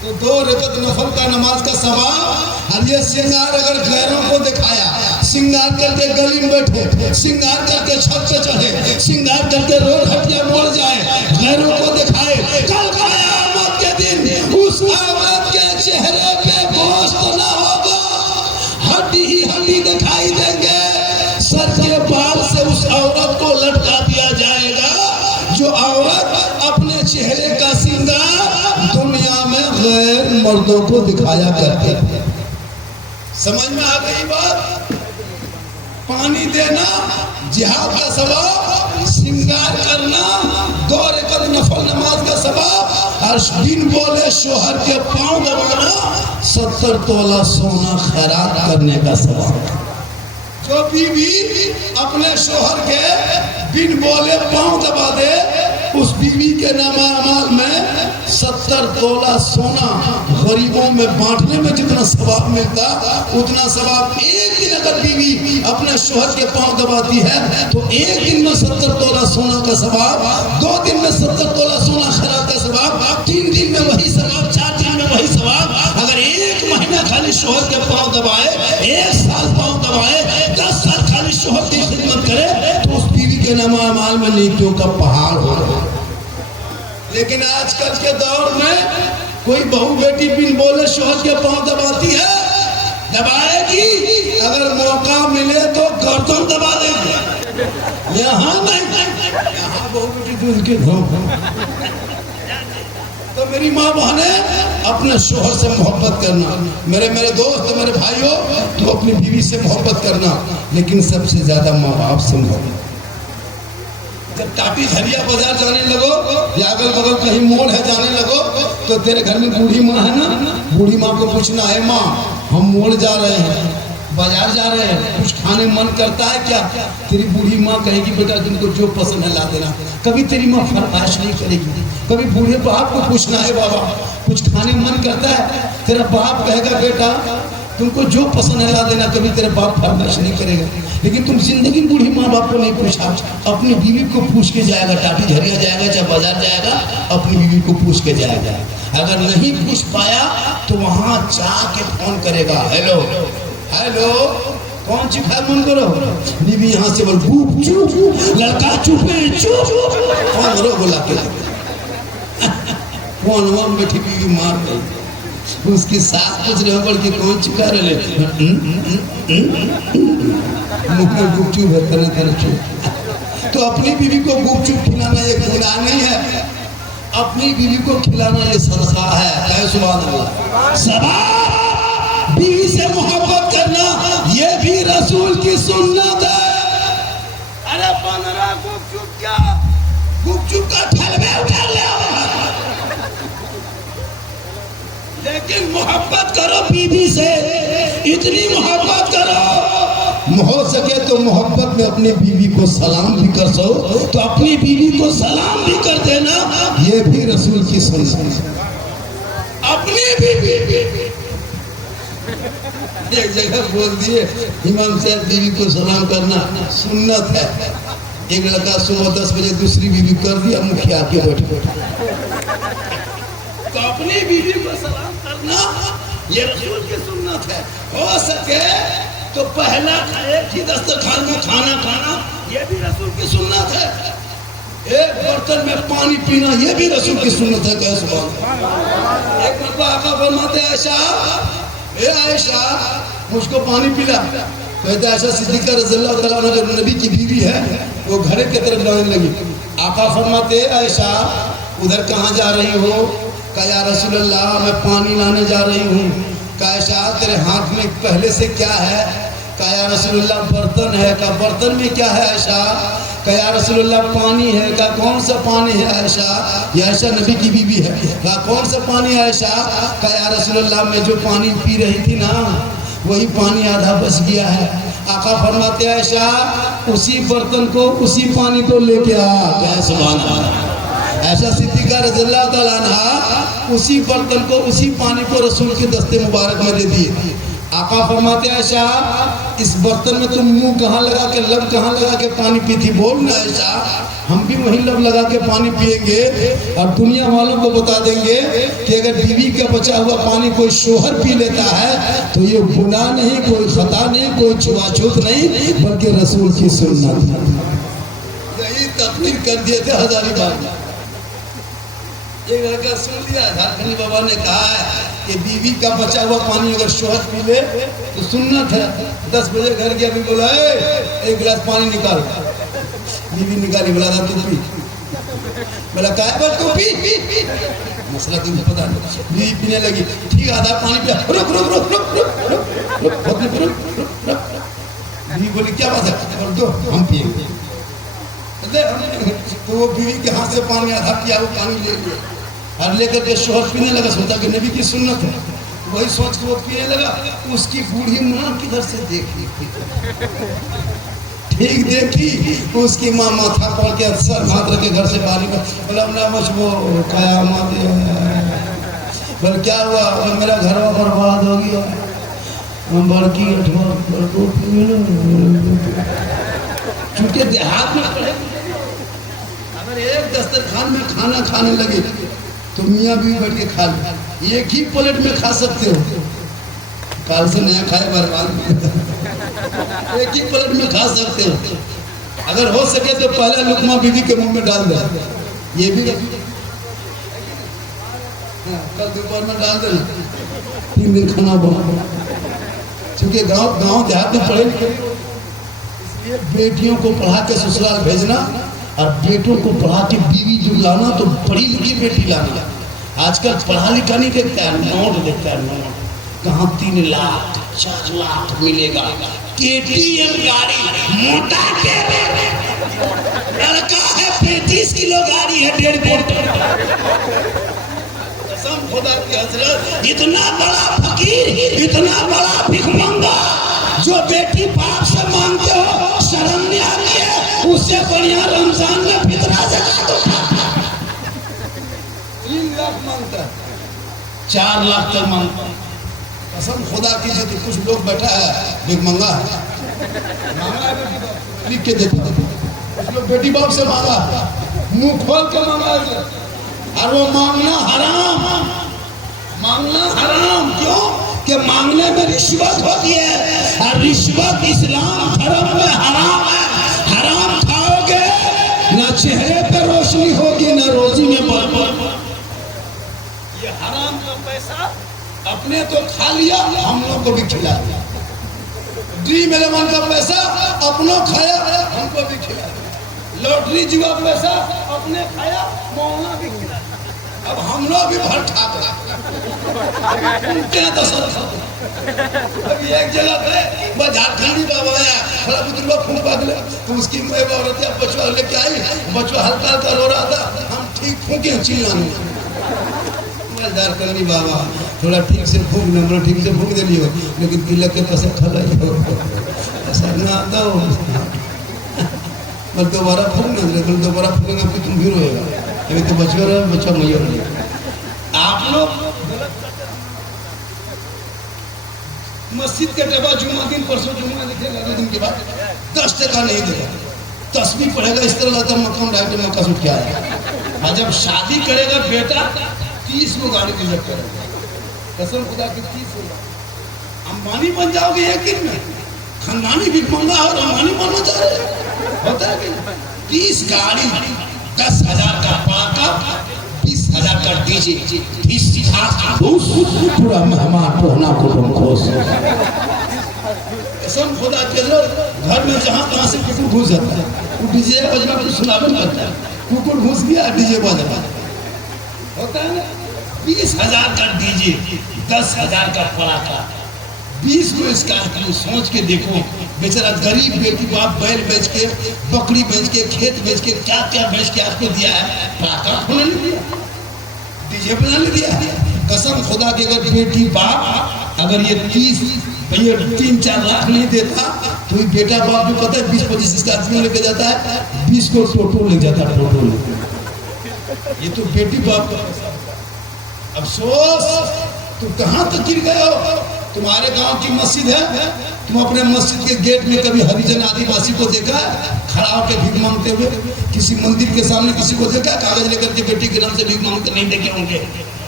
तो 2 रकात नफल का नमाज का सवाब। और ये श्रृंगार अगर गैरों को दिखाया, श्रृंगार करके गली में बैठे, श्रृंगार करके छत पे चढ़े, श्रृंगार करके रोड हटिया मोड़ जाए, गैरों को दिखाए, कल क़यामत के दिन उस औरत के चेहरे पे गोश्त ना होगा, हड्डी ही हड्डी दिखाई देंगे। सर के बाल से उस औरत को लटका दिया जाएगा जो औरत अपने चेहरे का श्रृंगार दुनिया में गैर मर्दों को दिखाया करते थे। समझ में आ गई बात? पानी देना जिहाद का सवाब, श्रृंगार करना 2 रकात नफल नमाज का सवाब, और बिन बोले शोहर के पांव दबाना 70 तोला सोना खैरात करने का सवाब। जो बीवी अपने शोहर के बिन बोले पांव दबा दे उस बीवी के नामाल में 70 तोला सोना गरीबों में बांटने में जितना सवाब मिलता उतना सवाब एक दिन अगर बीवी अपने शोहर के पांव दबाती है तो एक दिन में 70 तोला सोना का सवाब, 2 दिन में 70 तोला सोना खैरात का सवाब, 3 दिन में वही सवाब, 4 दिन में वही सवाब। अगर 1 महीना खाली शोहर के पांव दबाए, 1 साल पांव दबाए, 10 साल खाली शोहर की खिदमत करे तो उस बीवी के नामाल में नेकियों का पहाड़ हो। लेकिन आजकल के दौर में कोई बहू बेटी बिन बोले शोहर के पांव दबाती है, दबाएगी, अगर मौका मिले तो गर्दन दबा देगी। यहाँ नहीं, यहाँ बहू बेटी दूध के तो मेरी माँ बहने अपने शोहर से मोहब्बत करना, मेरे दोस्त, मेरे भाइयों, तो अपनी बीवी से मोहब्बत करना, लेकिन सबसे ज्यादा माँ बाप से मोहब्बत। जब टापी झरिया बाजार जाने लगो या अगल बगल कहीं मोड़ है जाने लगो तो तेरे घर में बूढ़ी माँ है ना, बूढ़ी माँ को पूछना है, माँ हम मोड़ जा रहे हैं, बाजार जा रहे हैं, कुछ खाने मन करता है क्या? तेरी बूढ़ी माँ कहेगी बेटा तुमको जो पसंद है ला देना। कभी तेरी माँ फरमाइश नहीं करेगी। कभी बूढ़े बाप को पूछना है, बाबा कुछ खाने मन करता है, तेरा बाप कहेगा बेटा तुमको जो पसंद है ला देना। कभी तेरे बाप फरमाइश नहीं करेगा। लेकिन तुम जिंदगी बूढ़ी माँ बाप को नहीं पूछा, अपनी बीवी को पूछ के जाएगा, टाटी झरिया जाएगा चाहे बाजार जाएगा, अपनी बीवी को पूछ के जाएगा। अगर नहीं पूछ पाया तो वहां जाके फोन करेगा, हेलो हेलो कौन सी खाए मन करो? बीवी यहाँ से बोल चुप चुप, लड़का चुप चुप, फोन करो बुला के। फोन वन बैठी बीवी मार गई, उसकी सास पूछ रहे हो कि कौन चुका रहे, मुख में गुपचुप है, तरह तरह चुप। तो अपनी बीवी को गुपचुप खिलाना ये गुनाह नहीं है, अपनी बीवी को खिलाना ये सदका है। सुभान अल्लाह। सवाब बीवी से मोहब्बत करना ये भी रसूल की सुन्नत है। अरे 15 गुपचुप क्या, गुपचुप का ठलवे उठा ले, लेकिन मोहब्बत करो बीवी से, इतनी मोहब्बत करो, हो सके तो मोहब्बत में अपनी बीवी को सलाम भी कर सो तो अपनी बीवी को सलाम भी कर देना, ये भी रसूल की सुन्नत है। अपनी बीवी एक जगह बोल दिए इमाम साहब बीवी को सलाम करना सुन्नत है। एक लड़का सुबह 10 बजे दूसरी बीवी कर दिया, मुखिया के बैठे तो अपनी बीवी को सलाम करना ये रसूल की सुन्नत है। हो सके तो पहला एक ही दस्तरखान में खाना खाना ये भी रसूल की सुन्नत है। एक बर्तन में पानी पीना ये भी रसूल की सुन्नत है। कह सुभान। एक मरतबा आका फरमाते आयशा मुझको पानी पिला, कहते आयशा सिद्दीक़ा रज़ियल्लाहु तआला अन्हा जो नबी की बीवी है वो घर की तरफ जाने लगी। आका फरमाते आयशा उधर कहाँ जा रही हो? कहा या रसूल अल्लाह मैं पानी लाने जा रही हूँ। कहा आयशा तेरे हाथ में पहले से क्या है? कहा या रसूल अल्लाह बर्तन है। कहा बर्तन में क्या है आयशा? कहा या रसूल अल्लाह पानी है। कहा कौन सा पानी है आयशा? ये आयशा नबी की बीवी है। कहा कौन सा पानी है आयशा? कहा या रसूल अल्लाह मैं जो पानी पी रही थी ना वही पानी आधा बच गया है। आका फरमाते हैं आयशा उसी बर्तन को उसी पानी को लेके आ। क्या सुभान अल्लाह। ऐसा सिद्दीक़ा रज़ियल्लाहु ताला अन्हा उसी बर्तन को उसी पानी को रसूल के दस्ते मुबारक में दे दिए। आका फरमाते हैं आयशा इस बर्तन में तुम मुंह कहाँ लगा के लब कहाँ लगा के पानी पी थी? बोल ना आयशा, हम भी वही लब लगा के पानी पिएंगे और दुनिया वालों को बता देंगे कि अगर बीवी का बचा हुआ पानी कोई शोहर पी लेता है तो ये गुनाह नहीं, कोई खता नहीं, कोई छुआछूत नहीं, बल्कि रसूल की सुन्नत। यही तकदीर कर दिए थे हजारीबाग। एक लड़का सुन लिया, झारखंडी बाबा ने कहा है कि बीवी का बचा हुआ पानी अगर शोहर पी ले तो सुन्नत है। 10 बजे घर गया, भी बोला एक गिलास पानी निकाल। बीवी निकाली, बोला था तू पी। बोला क्या बात तू पी? मसला तुझे पता नहीं। बीवी पीने लगी, ठीक आधा पानी पिया। रुक रुक रुक रुक रुक रुक रुक। बीवी बोली क्या बात है? दो हम पिएंगे। तो वो बीवी के हाथ से पानी आधा पिया, वो पानी ले लिया और लेकर के शोहर पीने लगा। सोचा कि नबी की सुन्नत है, वही सोच के वो पीने लगा। उसकी बूढ़ी माँ किधर से देखी, ठीक देखी, उसकी माँ माथा पड़ के सर हाथ रख के घर से बाहर बोला वो कयामत। बोले क्या हुआ? मेरा घर बर्बाद हो गया, बड़की चूंकि देहात में पड़े। अगर एक दस्तरखान में खाना खाने लगे तो मियाँ भी बैठ के खा ले, एक ही प्लेट में खा सकते हो। काल से नया खाए बर्बाद। एक ही प्लेट में खा सकते हो। अगर हो सके तो पहला लुकमा बीवी के मुंह में डाल दे। ये भी कल दोपहर में डाल देना, 3 दिन खाना बना। क्योंकि गांव देहात में पढ़े लिखे, इसलिए बेटियों को पढ़ा के ससुराल भेजना और बेटों को पढ़ा के बीवी जो लाना, तो पढ़ी लिखी बेटी लाना। आजकल पढ़ा लिखा नहीं देखता है, नोट देखता है। नोट कहाँ 3 लाख 4 लाख मिलेगा। KTM गाड़ी मोटा के लड़का है, 35 किलो गाड़ी है, 1.5 क्विंटल। कसम खुदा की हजरत, इतना बड़ा फकीर, इतना बड़ा भिखमंगा जो बेटी बाप से मांगते हो शर्म नहीं आती है, उससे बढ़िया रमजान में फितरा ज़कात उठाता। 3 लाख मांगता है, 4 लाख तक मांगता है। कसम खुदा की जो कुछ लोग बैठा है भिखमंगा मांगा लिख के देता। कुछ लोग बेटी बाप से मांगा, मुंह खोल के मांगा, और वो मांगना हराम। मांगना हराम क्यों? कि मांगने में रिश्वत होती है, और रिश्वत इस्लाम धर्म में हराम है। हराम खाओगे ना चेहरे पे रोशनी होगी, ना रोजी में बरकत। ये हराम का पैसा अपने तो खा लिया, हम लोग को भी खिला दिया। ड्रीम इलेवन का पैसा अपनों खाया, हमको भी खिला दिया। लॉटरी जुआ पैसा अपने खाया, मोहना भी खिला। अब हम लोग भी भर ठाक अब एक जगह पे झारखंडी बाबा आया, खड़ा बुजुर्ग फूंक पागल, तो उसकी औरत बचवा लेके आई। बचवा हल्का हल्का रो रहा था, हम ठीक फूके चिल्लाने। झारखंडी बाबा थोड़ा ठीक से फूक न, ठीक से फूक दिलियो, लेकिन तिलक के पैसे खा ऐसा ना दो। बस दोबारा फूक न, दोबारा फूकेंगे आपकी तुम भी रोएगा। अभी तो बचवा रहे, बच्चा मैया रहे। आप लोग मस्जिद के डब्बा जुम्मा दिन परसों जुम्मा दिखेगा, 2 दिन के बाद 10 टका नहीं देगा। तस्बीह पढ़ेगा, इस तरह लगता है मकान डायरेक्ट मक्का से क्या है। और जब शादी करेगा बेटा 30 को गाड़ी रिजर्व करेगा। कसम खुदा की 30 होगा। अंबानी बन जाओगे एक दिन में। खानदानी भिखमंगा और अंबानी बनना चाह रहे होता है कि 30 गाड़ी, 10,000 का पाका, 20,000 का डीजे, 30 पूरा मेहमान पहुना कुटुंब खुश। कसम खुदा के घर में जहाँ से कुकुर घुस जाता है, वो डीजे बजना कुछ सुनावे लगता है। कुकुर घुस गया, डीजे बज रहा होता है ना। 20,000 का डीजे, 10,000 का पटाखा, 20 को स्कॉर्पियो। सोच के देखो, बेचारा गरीब बेटी बाप बैल बेच के, बकरी बेच के, खेत बेच के, क्या क्या बेच के आपको दिया है। पटाखा खोलने नहीं दिया, डीजे बना नहीं दिया। कसम खुदा की अगर बेटी बाप अगर ये 30 भैया 3-4 लाख नहीं देता तो ये बेटा बाप भी पता है 20-25 स्कॉर्पियो लेके जाता है, 20 को टोटो ले जाता है, टोटो लेके। ये तो बेटी बाप का अफसोस। तुम कहाँ तक गिर गए हो? तुम्हारे गांव की मस्जिद है, तुम अपने मस्जिद के गेट में कभी हरिजन आदिवासी को देखा है खड़ा होकर भीख मांगते हुए? किसी मंदिर के सामने किसी को देखा है कागज लेकर के बेटी के नाम से भीख मांगते? नहीं देखे होंगे।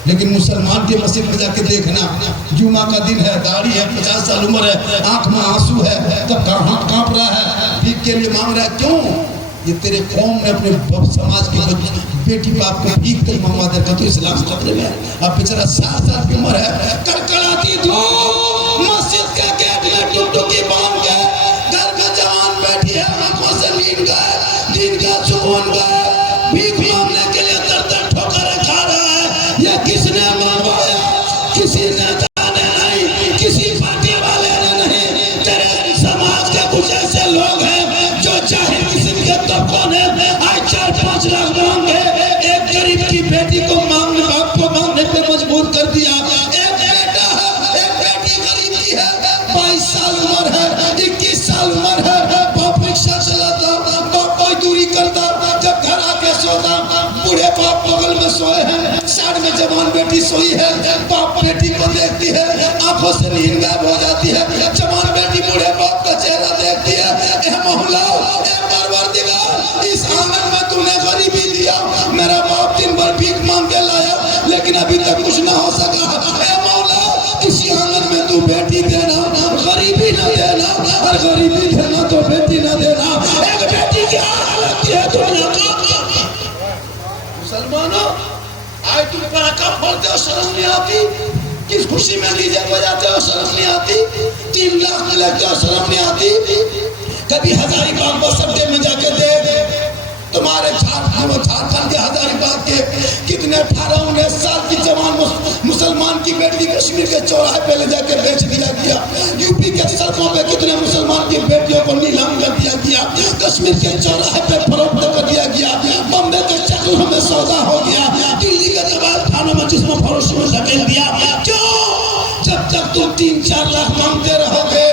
लेकिन मुसलमान के मस्जिद में जाके देखना, जुमा का दिन है, दाढ़ी है, 50 साल उम्र है, आंख में आंसू है, तब हाथ कांप रहा है, भीख के लिए मांग रहा है। क्यों? ये तेरे कौम ने अपने समाज के बेटी बाप को भीख तक मंगवा देता तो इस्लाम खतरे में। अब बेचारा 7 साल की उम्र है, कड़कड़ाती धूप, मस्जिद के गेट में टुकटुकी बांध के घर का जवान बैठी है, आंखों से नींद गए, दिन का सुकून गए, भीख मांगने के लिए दर-दर ठोकर खा रहा है। ये किसने मंगवाया? किसी ने जाने नहीं, किसी पार्टी वाले ने नहीं। तेरे समाज के कुछ ऐसे लोग हैं जो जाहिर किस्म के तबकों ने आज 4-5 लाख मांगे, एक गरीब की बेटी को मांगने, बाप को मांगने पे मजबूर कर दिया। एक बेटा है, एक बेटी गरीब की है, 22 साल उम्र है, 21 साल उम्र है, बाप रिक्शा चलाता, बाप मजदूरी करता, जब घर आके सोता, बूढ़े बाप बगल में सोए हैं, साइड में जवान बेटी सोई है, बाप बेटी को देखती है, आंखों से नींद गायब हो जाती है, जवान बेटी बूढ़े बाप का चेहरा देखती है। ए मौला, ए परवरदिगार, इस आंगन में तूने गरीबी दिया, मेरा बाप दिन भर भीख मांग के लाया लेकिन अभी तक कुछ ना हो सका। ए मौला, इसी आंगन में तू बेटी देना, गरीबी न देना, और गरीबी देना तो बेटी न देना। एक बेटी की हालत है दुनिया का। मुसलमानों, आज तुम पटाखा फोड़ते हो, शर्म नहीं आती? किस खुशी में डीजे बजाते हो, शर्म नहीं आती? 3 लाख लगते हो, शर्म नहीं आती? कभी हजारीबाग बस अड्डे में जाके देख, तुम्हारे झारखंड के हजारीबाग के कितने 18-19 साल की जवान मुसलमान की बेटी कश्मीर के चौराहे पे ले जाके बेच दिया गया। यूपी के सड़कों पे कितने मुसलमान की बेटियों को नीलाम कर दिया गया, कश्मीर के चौराहे पे फरोख्त कर दिया गया, बम्बे के चक्रों में सौदा हो गया, दिल्ली के दबाव खानों में जिस्म फरोशी में धकेल दिया। क्यों? जब तक तुम 3-4 लाख मांगते रहोगे,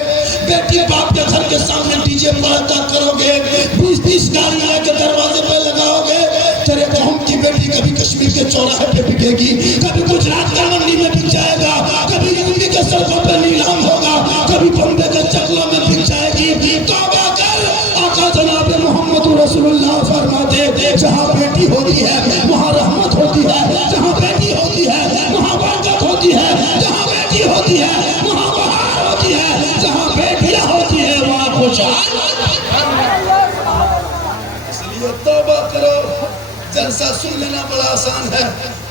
बेटी बाप के घर के सामने डीजे बजाता करोगे, 20-20 गाड़ी लेके दरवाजे पे लगाओगे, तेरे कौम की बेटी कभी कश्मीर के चौराहे पे बिकेगी, कभी गुजरात का मंडी में बिक जाएगा, कभी यूपी के सड़कों पे नीलाम होगा, कभी बम्बे के चकलों में बिक जाएगी। तौबा कर, आका जनाब मोहम्मद रसूलुल्लाह फरमाते, जहाँ बेटी होती है वहाँ रहमत होती है, जहाँ बेटी होती है वहाँ बरकत होती है, जहाँ बेटी होती है वहाँ बहार होती है, जहाँ बेटियां होती है वहाँ खुशहाल। इसलिए तौबा करो। जलसा सुन लेना बड़ा आसान है।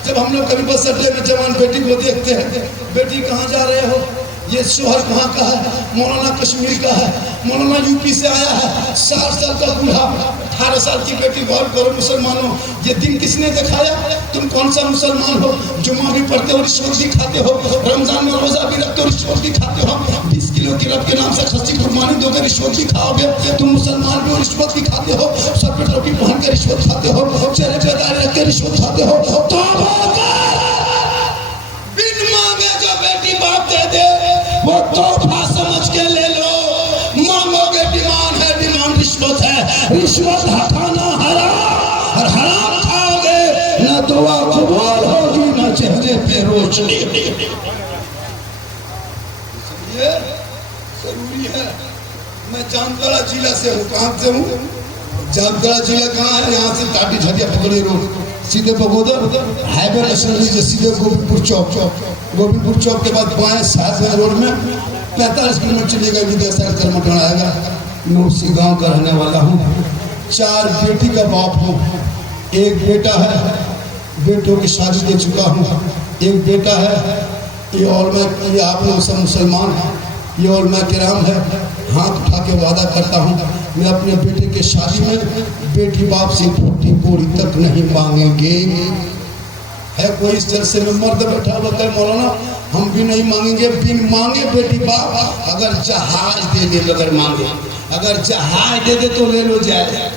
जब हम लोग कभी बस अड्डे में जवान बेटी को देखते हैं, बेटी कहाँ जा रहे हो, ये शोहर कहाँ का है, मौलाना कश्मीर का है, मौलाना यूपी से आया है, 60 साल का बूढ़ा, 18 साल की बेटी। गौर करो मुसलमानों, ये दिन किसने दिखाया? तुम कौन सा मुसलमान हो? जुम्मा भी पढ़ते हो, रिश्वत भी खाते हो, रमजान में रोजा भी रखते हो, रिश्वत भी खाते हो, 20 किलो की रब के नाम से खस्सी कुर्बानी दोगे, रिश्वत भी खाओगे। तुम मुसलमान भी हो, रिश्वत भी खाते हो, सर पे टोपी पहन के रिश्वत खाते हो, चेहरे पे दाढ़ी रख के रिश्वत खाते हो। बिन मांगे जो बेटी बाप दे दे वो तोहफा समझ के ले लो। मांगोगे डिमांड है, डिमांड रिश्वत है, रिश्वत हटाना हराम, और हराम खाओगे न दुआ कबूल होगी न चेहरे पे रोशनी। इसलिए जरूरी है। मैं जामताड़ा जिला से हूँ। कहाँ से हूँ? जामताड़ा जिला कहाँ है? यहाँ से काटी ठगिया पकड़ी रोड, सीधे बगोदर हाईवे नेशनल से सीधे गोविंदपुर चौक, गोविंदपुर चौक के बाद बाएं साथ रोड में 45 किलोमीटर चलिएगा, विद्यासागर कर्मठा आएगा। नूरसी गांव का रहने वाला हूँ। 4 बेटी का बाप हूँ। एक बेटा है, बेटों की शादी दे चुका हूँ। एक बेटा है, ये आप लोग सब मुसलमान हैं, ये ओलमा किराम है। हाथ उठा के वादा करता हूँ, मैं अपने बेटे के शादी में बेटी बाप से फूटी बोरी तक नहीं मांगेंगे। है कोई इस जलसे में मर्द बैठा हुआ है मौलाना, हम भी नहीं मांगेंगे। बिन मांगे बेटी बाप अगर जहाज दे दे, अगर मांगे, अगर जहाज दे दे तो ले लो जाए।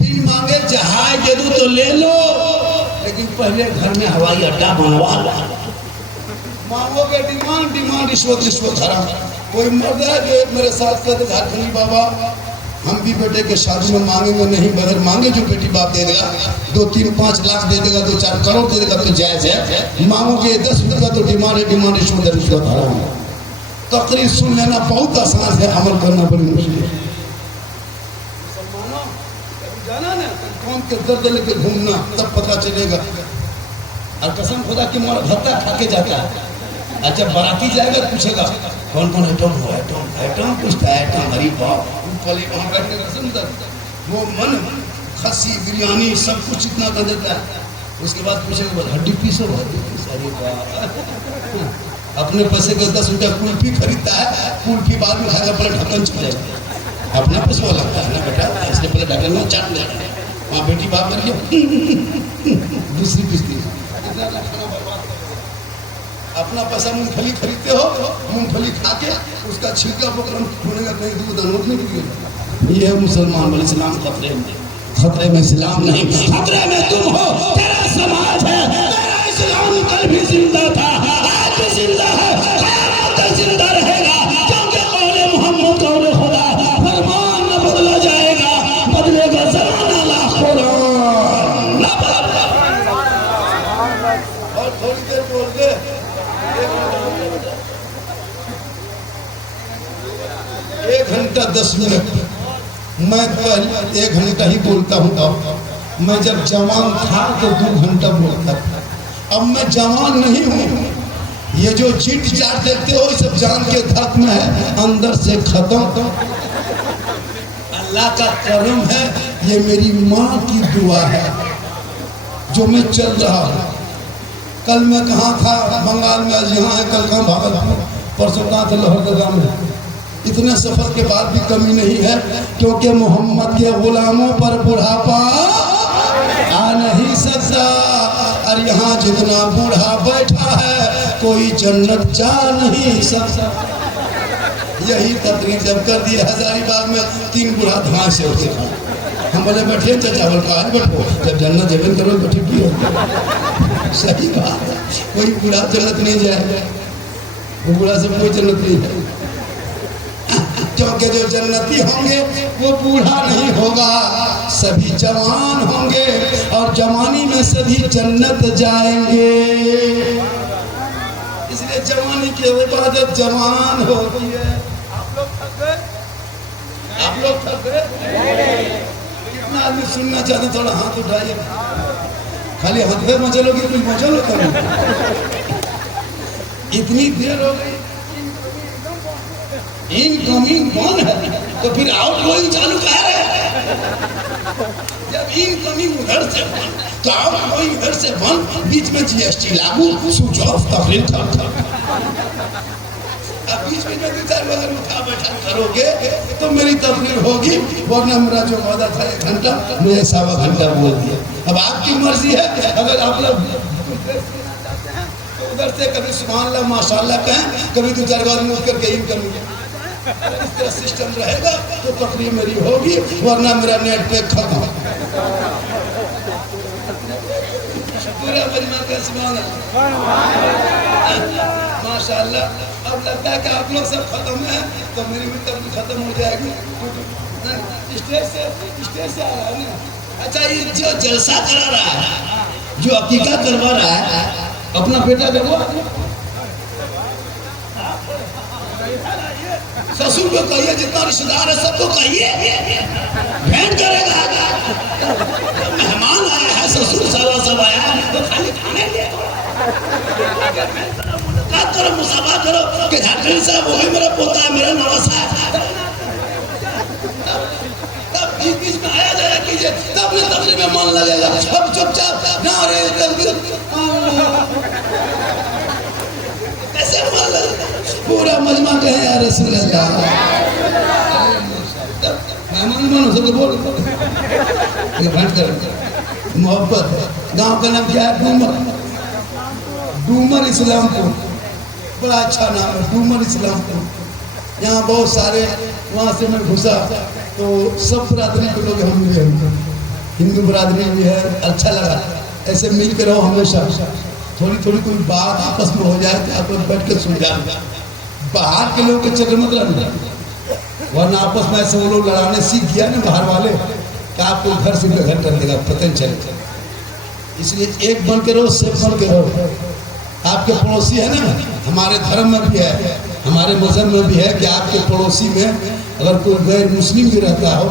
बिन मांगे जहाज दे दो तो ले लो, लेकिन पहले घर में हवाई अड्डा बनवा लो। मांगोगे डिमांड, डिमांड रिश्वत, रिश्वत हराम। कोई मर्द है जो मेरे साथ कहते झारखंडी बाबा हम भी बेटे के शादी में मांगेंगे नहीं, बगैर मांगे जो बेटी बाप दे देगा 2, 3, 5 लाख दे देगा, 2, 4 करोड़ दे देगा तो जायज है। मांगोगे 10 रुपया तो डिमांड शुद्ध रिश्वत हराम है। तकरीर सुन लेना बहुत आसान है, अमल करना बड़ी मुश्किल है। जाना ना कौन के दर्द लेके घूमना तब पता चलेगा। और कसम खुदा की मोर भत्ता खा के जाता है, और जब बाराती जाएगा पूछेगा कौन कौन आइटम हो, आइटम पूछता है आइटम, अरे बाप वहाँ बैठने का सुंदर वो मन खस्सी बिरयानी सब कुछ इतना कर देता है। उसके बाद पूछेगा हड्डी पीस हो, अरे बाप अपने पैसे के 10 रुपया कुल्फी खरीदता है, कुल्फी बाद में खाएगा पहले ढक्कन छूट जाएगा, अपना पैसा लगता है ना बेटा, इसलिए पहले ढक्कन में चाट लेता है। वहाँ बेटी बाप करके दूसरी किस्ती अपना पैसा मूंगफली खरीदते हो, मूंगफली खा के उसका छिलका होने का कहीं दूध अनोट नहीं गिरेगा। ये है मुसलमान वाले इस्लाम खतरे में, खतरे में इस्लाम नहीं, खतरे में तुम हो, तेरा समाज है। तेरा इस्लाम कल भी जिंदा था, आज भी जिंदा है, क़यामत तक जिंदा रहेगा, क्योंकि कौले मोहम्मद कौले खुदा, फरमान न बदला जाएगा, बदलेगा ज़माना लाखों न बदला। और थोड़ी देर बोल दे 1 घंटा 10 मिनट, मैं पहले 1 घंटा ही बोलता हूँ। अब मैं जब जवान था तो 2 घंटा बोलता था, अब मैं जवान नहीं हूँ। ये जो चीट चाट देखते हो ये सब जान के धर्म में है, अंदर से खत्म। अल्लाह का करम है, ये मेरी माँ की दुआ है जो मैं चल रहा हूँ। कल मैं कहाँ था, बंगाल में, आज यहाँ है, कल कहाँ भागलपुर, परसों कहाँ थे लोहरदगा में। इतने सफर के बाद भी कमी नहीं है, क्योंकि मोहम्मद के गुलामों पर बुढ़ापा आ नहीं सकता। और यहाँ जितना बूढ़ा बैठा है कोई जन्नत जा नहीं सकता। यही तकरीर जब कर दी हजारीबाग में 3 बूढ़ा धमाके से उठे, हम बोले बैठे चावल का आज बैठो, जब जन्नत जबन करो बैठे की सही बात है। कोई बूढ़ा जन्नत नहीं जाएगा, वो बूढ़ा से कोई जन्नत नहीं जाएगा, क्योंकि जो जन्नती होंगे वो बूढ़ा नहीं होगा, सभी जवान होंगे और जवानी में सभी जन्नत जाएंगे। इसलिए जवानी की इबादत जवान होती है। आप लोग थक गए? आप लोग थक गए? कितना आदमी सुनना चाहते, थोड़ा हाथ उठाइए। खाली हाथ पे मचलोगे, कुछ मचलो करो। इतनी देर हो गई, इनकमिंग कौन है तो फिर आउटगोइंग चालू कह रहे हैं। जब इनकमिंग उधर से बंद तो आउटगोइंग उधर से बंद, बीच में जीएसटी लागू, स्विच ऑफ, तकलीफ था। अब बीच में 2-4 बार उठा बैठा करोगे तो मेरी तकलीफ होगी, वरना मेरा जो वादा था 1 घंटा मैंने 1.25 घंटा बोल दिया। अब आपकी मर्जी है, अगर आप लोग तो उधर से कभी सुभान अल्लाह माशाअल्लाह कहें, कभी 2-4 बार मुझ करके इनकमिंग इस तरह सिस्टम रहेगा तो तकलीफ मेरी होगी, वरना मेरा नेट पे खत्म। पूरा परिवार का सुभान अल्लाह माशाअल्लाह। अब लगता है कि आप लोग सब खत्म है तो मेरी भी तकलीफ खत्म हो जाएगी। स्टेज से आ रहा है ना। अच्छा, ये जो जलसा करा रहा है, जो अकीका करवा रहा है, अपना बेटा देखो, ससुर को कहिए, जितना रिश्तेदार है सबको कहिए, भेंट करेगा। मेहमान आया है, ससुर साला सब आया है, तो खाली खाने दे, मुलाकात करो, मुसाफा करो कि झारखंड साहब वही मेरा पोता है, मेरा नवासा है। तब बीच में आया जाया कीजिए, तब ये तकलीफ में मन लगेगा। अब चुपचाप नारे तकबीर, कैसे मन लगेगा? पूरा मजमा कहे यार रसूल अल्लाह। मेहमान बनो सब बोल, ये भेंट करें मोहब्बत। गांव का नाम क्या है? डूमर, डूमर इस्लामपुर, बड़ा अच्छा नाम है डूमर इस्लामपुर। यहाँ बहुत सारे, वहाँ से मैं घुसा तो सब बरादरी के लोग हम मिले, हिंदू बरादरी भी है। अच्छा लगा, ऐसे मिल के रहो हमेशा। थोड़ी थोड़ी कोई बात आपस में हो जाए तो आप लोग बैठ के सुन जाए। बाहर के लोग के चक्कर मत रहना, वरना आपस में ऐसे वो लोग लड़ाने सीख गया ना बाहर वाले, कि आपको घर से बेघर कर देगा, पता नहीं चलेगा। इसलिए एक बन के रहो, सेफ बन के रहो। आपके पड़ोसी है ना, हमारे धर्म में भी है, हमारे मजहब में भी है कि आपके पड़ोसी में अगर कोई गैर मुस्लिम भी रहता हो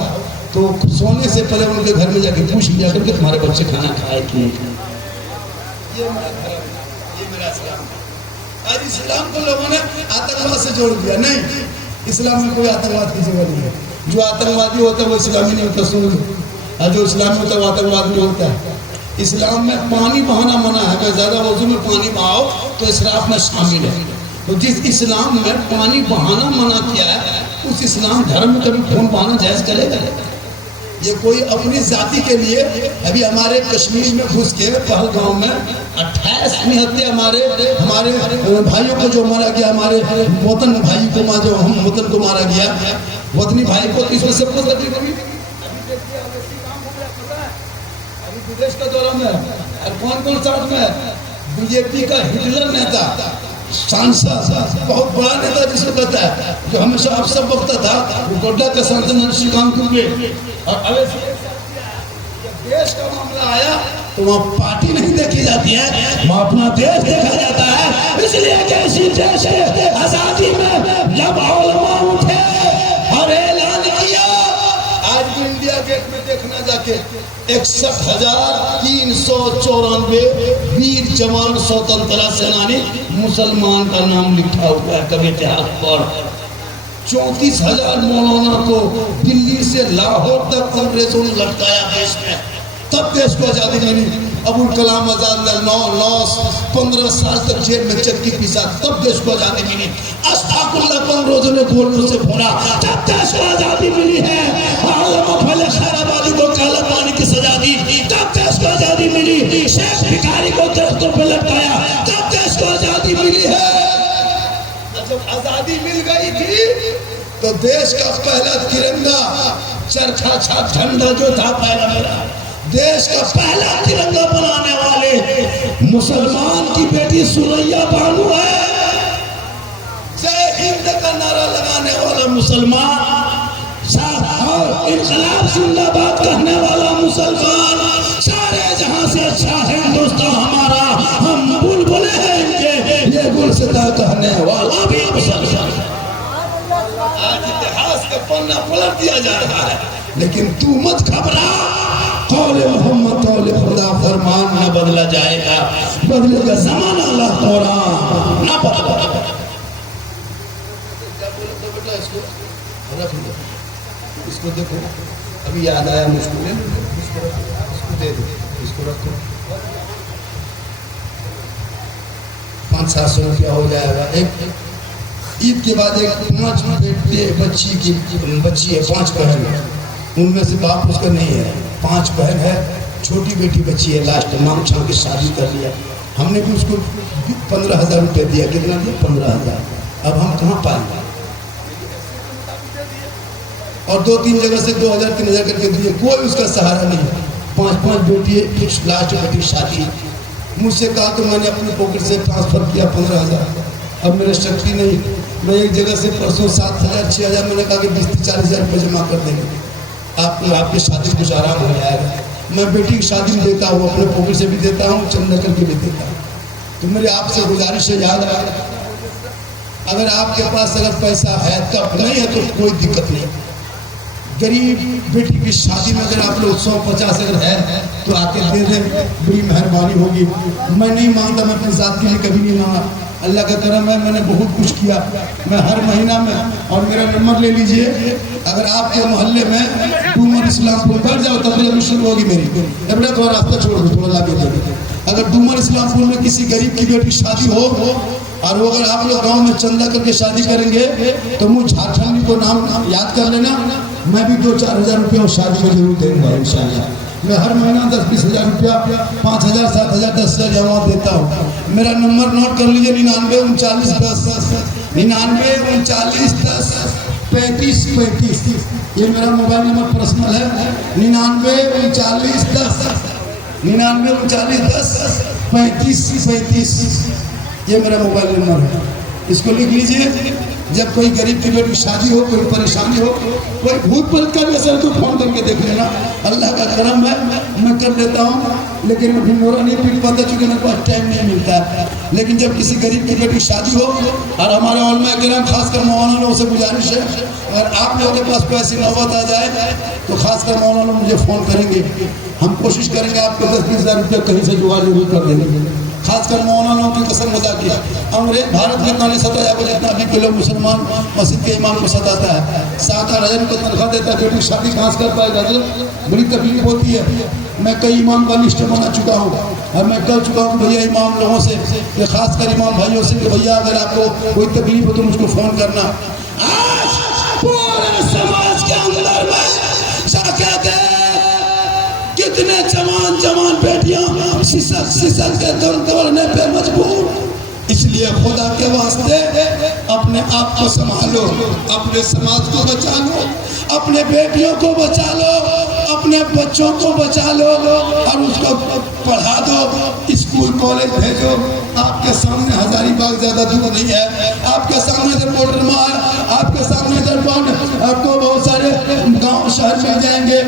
तो सोने से पहले उनके घर में जाके पूछ लिया करके तुम्हारे बच्चे खाना खाए कि नहीं खाए। ये मेरा धर्म, ये मेरा इस्लाम। आज इस्लाम को लोगों ने आतंकवाद से जोड़ दिया। नहीं, इस्लाम में कोई आतंकवाद की जगह नहीं है। जो आतंकवादी होता है वो इस्लामी नहीं होता, सुन लो, और जो इस्लामी होता है वो आतंकवाद नहीं होता है। इस्लाम में पानी बहाना मना है, अगर ज्यादा वजू में पानी बहाओ तो इसराफ में शामिल है। तो जिस इस्लाम में पानी बहाना मना किया है, उस इस्लाम धर्म में कभी खून बहाना जायज करेगा? ये कोई अपनी जाति के लिए, अभी हमारे कश्मीर में घुस के पहलगांव में 28 निहत्ते हमारे भाइयों को जो मारा गया, हमारे वतन भाई को जो हम वतन को मारा गया, वतनी भाई को, तो इसमें सब कुछ लगी कभी विदेश का दौरा में और कौन साथ में बीजेपी का हिटलर नेता, सांसद, बहुत बड़ा नेता जिसको कहता है, जो हमेशा आप सब वक्त था, वो गोड्डा का सांसद श्रीकांत दुबे। और अब देश का मामला आया तो वहाँ पार्टी नहीं देखी जाती है, वहाँ अपना देश देखा जाता है। इसलिए जैसी देश आजादी में जब उलमा उठे और ऐलान किया, आज भी इंडिया गेट में देखना जाके 61,394 वीर जवान स्वतंत्रता सेनानी मुसलमान का नाम लिखा हुआ है। कभी इतिहास पर 34,000 मौलाना को दिल्ली से लाहौर तक अंग्रेजों ने लटकाया देश में, तब देश को आजादी मिली। अबुल कलाम आजाद ने 15 साल तक जेल में चक्की पीसा, तब देश को आजादी मिली। अश्ताकुल्लाह को अंग्रेजों ने गोलियों से भूना, तब देश को आजादी मिली है। खैराबादी को काला पानी की सजा दी, तब देश को आजादी मिली। शेख भिखारी को दरख्तों पर लटकाया, तब देश को आजादी मिली है। जब आजादी मिल गई थी तो देश का पहला तिरंगा, चरखा छाप झंडा जो था पहला मेरा, देश का पहला तिरंगा बनाने वाले मुसलमान की बेटी सुरैया बानू है। जय हिंद का नारा लगाने वाला मुसलमान, और इनकलाब जिंदाबाद कहने वाला मुसलमान, सारे जहां से अच्छा है दोस्तों हमारा, हम बुलबुले हैं इनके, ये गुलसिता कहने वाला भी मुसलमान। आज इतिहास का पन्ना पलट दिया जा रहा है, लेकिन तू मत घबरा, कौले मोहम्मद कौले खुदा फरमान न बदला जाएगा, बदलेगा जमाना अल्लाह तौरा न बदला। इसको देखो, अभी याद आया मुझको, इसको दे दो, इसको रखो, 500-700 रुपया हो जाएगा। एक ईद के बाद एक 5 बेटे बच्ची है, 5 बहन, उनमें से बाप उसका नहीं है, 5 बहन है, छोटी बेटी बच्ची है, लास्ट मांग छांग की शादी कर लिया। हमने भी उसको 15,000 रुपया दिया। कितना दिया? 15,000। अब हम कहाँ पाएंगे? और 2-3 जगह से 2,000-3,000 करके दिए, कोई उसका सहारा नहीं। 5 बेटी है, फिर लास्ट बेटी शादी। मुझसे कहा तो मैंने अपनी पॉकेट से ट्रांसफर किया 15,000। अब मेरे शक्ति नहीं, मैं एक जगह से परसों 7,000-6,000 मैंने कहा कि 20-40,000 रुपये जमा कर देंगे, आपकी शादी कुछ आराम हो जाएगा। मैं बेटी की शादी में देता हूँ, अपने पॉकेट से भी देता हूँ, चंदा करके भी देता हूँ। तो मेरी आपसे गुजारिश है, याद रखना, अगर आपके पास अगर पैसा है तब, नहीं है तो कोई दिक्कत नहीं। गरीब बेटी की शादी में अगर आप लोग 100-50 अगर है तो आके दे दें, बड़ी मेहरबानी होगी। मैं नहीं मांगता, मैं अपनी जात के लिए कभी नहीं मांगा, अल्लाह का करम है, मैंने बहुत कुछ किया। मैं हर महीना में, और मेरा नंबर ले लीजिए, अगर आपके मोहल्ले में डूमर इस्लामपुर बैठ जाओ तब तक शुरू होगी मेरी, बेटा थोड़ा रास्ता छोड़ दो, थोड़ा लागे दे। अगर डूमर इस्लामपुर में किसी गरीब की बेटी शादी हो और वो अगर आप लोग गाँव में चंदा करके शादी करेंगे तो मुझ झारखंडी को नाम याद कर लेना, मैं भी 2-4 हज़ार रुपया शादी में जरूर दूंगा इंशाल्लाह। मैं हर महीना 10-20 हज़ार रुपया, 5,000, 7,000, 10,000 जमा देता हूँ। मेरा नंबर नोट कर लीजिए, 993910 993910 3535। ये मेरा मोबाइल नंबर पर्सनल है, 993910 3535। ये मेरा मोबाइल नंबर है। इसको लिख लीजिए। जब कोई गरीब की बेटी शादी हो, कोई परेशानी हो, कोई भूत प्रेत का भी असर, तो फोन करके देख लेना। अल्लाह का करम है, मैं कर लेता हूँ, लेकिन अभी मोरा नहीं पीट पाता चूँकि मेरे पास टाइम नहीं मिलता है। लेकिन जब किसी गरीब की बेटी शादी हो, और हमारे उलमा किराम खासकर मौलाना लोगों से गुजारिश है, अगर आप लोगों के पास कोई ऐसी नौबत आ जाए तो खासकर मौलाना लोग मुझे फ़ोन करेंगे, हम कोशिश करेंगे आपको 10-20 हज़ार रुपये कहीं से जुगाड़ जरूर कर देंगे। खासकर मौलानाओं की कसम मजा किया, अंग्रेज भारत में इतना नहीं सताया को जितना अभी के लोग मुसलमान मस्जिद के इमाम को सताता है। 7-8 हज़ार को तनख्वाह देता है, बेटी शादी कहाँ से कर पाएगा? बड़ी तकलीफ होती है। मैं कई इमाम का लिस्ट बना चुका हूँ और मैं कह चुका हूँ भैया इमाम लोगों से, ये खासकर इमाम भाइयों से, कि भैया अगर आपको कोई तकलीफ हो तो मुझको फ़ोन करना। आज पूरे समाज के अंदर में कितने जवान बेटियां सिसक के दम तोड़ने पे मजबूर। इसलिए खुदा के वास्ते अपने आप को संभालो, अपने समाज को बचा लो, अपने बेटियों को बचा लो, अपने बच्चों को बचा लो और उसको पढ़ा दो, स्कूल कॉलेज भेजो। आपके सामने हजारीबाग ज्यादा दूर नहीं है, आपके सामने इधर बॉर्डर मार, आपके सामने इधर बॉर्डर, आपको बहुत सारे गांव शहर मिल जाएंगे।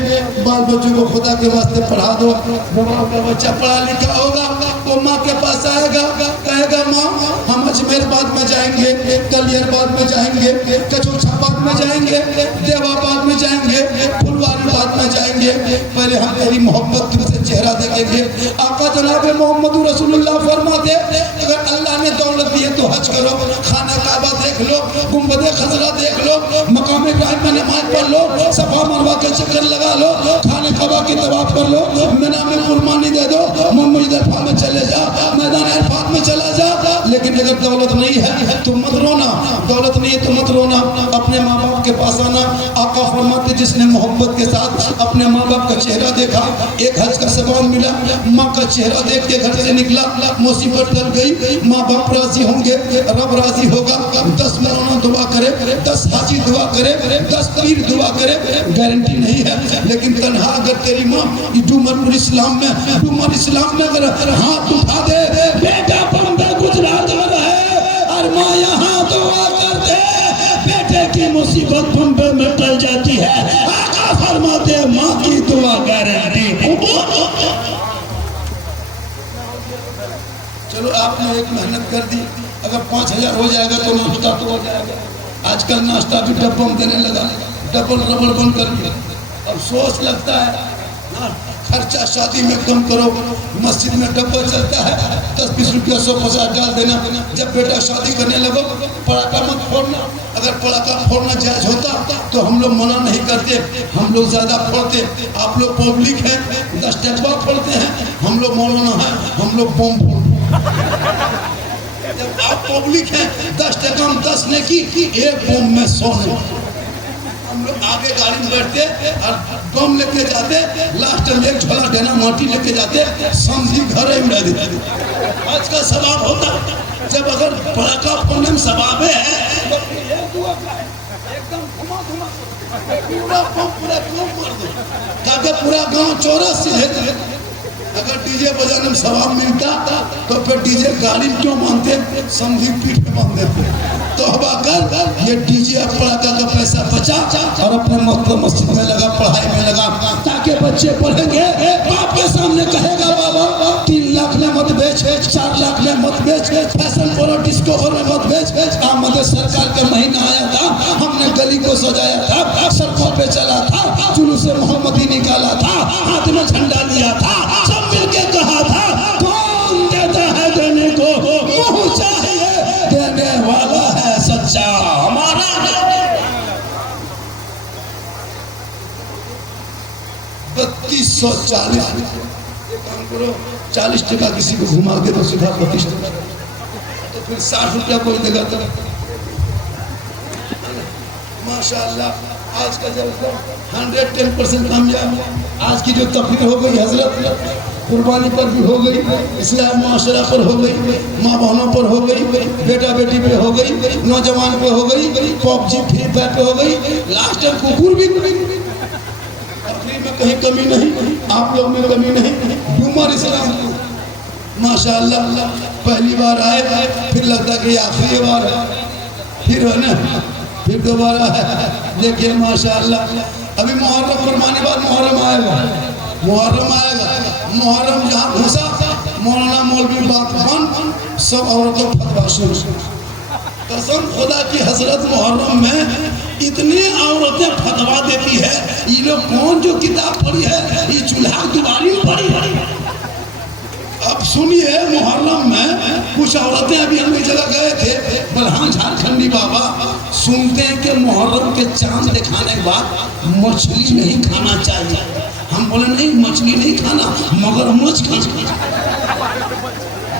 बाल बच्चों को खुदा के वास्ते पढ़ा दो। वो बच्चा पढ़ा लिखा होगा, वो माँ के पास आएगा, कहेगा माँ हम अजमेरबाद में जाएंगे, कलियरबाद में जाएंगे, कचौछाबाद में जाएंगे, देवाबाद में जाएंगे, फुलवारीबाद में जाएंगे, पहले हम तेरी मोहब्बत तुमसे चेहरा देखेंगे। आका जनाब मोहम्मद रसूलुल्लाह फरमाते अगर अल्लाह ने दौलत दी है तो हज करो, खाना काबा देख लो, गुंबद खजरा देख लो, मकाम इब्राहिम में नमाज पढ़ लो, सफा मरवा के चक्कर लगा लो, खाने काबा की तवाफ कर लो, मीना में कुर्बानी दे दो, मुहम्मद अरफा में चले जा, मैदान अरफात में चला जा। लेकिन अगर दौलत नहीं है तो मत रोना, दौलत नहीं है तो मत रोना, अपने माँ बाप के पास आना। आका फरमाते जिसने मोहब्बत के साथ अपने माँ बाप का चेहरा देखा, एक हज का सवाब मिला, माँ का चेहरा देख के घर से निकला, मुसीबत टल गई, माँ बाप राजी होंगे, रब राजी होगा। 10 मौलाना दुआ करे, 10 हाजी दुआ करे, 10 पीर दुआ करे, गारंटी नहीं है। लेकिन तन्हा अगर तेरी माँ डूमर इस्लाम में अगर हाथ उठा दे, बेटा बम्बे गुजरात में रहे और माँ यहाँ दुआ करते, बेटे की मुसीबत बम्बे में टल जाती है। आका फरमाते माँ की दुआ गारंटी। चलो आपने एक मेहनत कर दी, अगर 5000 हो जाएगा तो नाश्ता तो हो जाएगा। आजकल नाश्ता भी डब्बा में देने लगा, डबल रबड़ बंद कर दिया। अफसोस लगता है खर्चा शादी में कम करो, मस्जिद में डब्बा चलता है 10-20 रुपया 100-50 डाल देना। जब बेटा शादी करने लगो पड़ाका मत फोड़ना। अगर पड़ाका फोड़ना जायज होता तो हम लोग मना नहीं करते, हम लोग ज्यादा फोड़ते। आप लोग पब्लिक हैं 10 डब्बा फोड़ते हैं, हम लोग मौलाना हैं, हम लोग बम फोड़ते। जब आप पब्लिक हैं 10 टका 10 ने की एक बम में 100 ने। हम लोग आगे गाड़ी में बैठते और बम लेके जाते, लास्ट में एक झोला देना माटी लेके जाते, समझी घर ही उड़ा देते। आज का सवाब होता जब अगर पड़ाका फोड़ने में सवाब है तो एकदम घुमा पूरा मार दो ताकि पूरा गांव चौरस से। अगर डीजे बजाने में सवाब मिलता तो फिर डीजे गाड़ी में क्यों मानते, समझी पीठ में मान देते। तौबा कर, ये डीजे पड़ाका का पैसा बचा और अपने मस्जिद में लगा, पढ़ाई में लगा, ताकि बच्चे पढ़ेंगे, बाप के सामने कहेगा बाबा 3 लाख में मत बेच, 4 लाख में मत बेच, फैशन प्रो डिस्को में मत बेच। आमद सरकार का महीना आया था, हमने गली को सजाया था, सड़कों पे चला था, जुलूस मोहम्मदी निकाला था, हाथ में झंडा लिया था, सब मिलके कहा था कौन देता है देने को, मुँह चाहिए देने वाला है सच्चा हमारा है। 3240 काम करो, 40 टका किसी को घुमा के तो सीधा 25 टका, तो फिर 60 रुपया कोई देगा तो माशाअल्लाह। आज का जब 110% कामयाब, आज की जो तकरीर हो गई हजरत कुर्बानी पर भी हो गई, इस्लाम माशरा पर हो गई, माँ बहनों पर हो गई, बेटा बेटी पे हो गई, नौजवान पे हो गई, पबजी फ्री फायर पे हो गई, लास्ट टाइम कुकुर भी तकरीर में कहीं कमी नहीं, आप लोग में कमी नहीं। डूमर इस्लाम माशाअल्लाह पहली बार आए फिर लगता कि आखिरी बार है, फिर है ना, फिर दोबारा है। देखिए माशाअल्लाह, अभी मुहर्रम फरमाने बाद मुहर्रम आएगा, मुहर्रम आएगा। मुहर्रम जहाँ घुसा मौलाना मौलवी बात बन, सब औरतों फतवा शुरू। कसम खुदा की हजरत मुहर्रम में इतनी औरतें फतवा देती है, ये लोग कौन जो किताब पढ़ी है, ये चूल्हा दुबारी में पढ़ी है। अब सुनिए, मुहर्रम में कुछ औरतें, अभी हम एक जगह गए थे बलहान झारखंडी बाबा, सुनते हैं कि मुहर्रम के चांद दिखाने के बाद मछली नहीं खाना चाहिए। हम बोले नहीं, मछली नहीं खाना, मगरमच्छ खाना,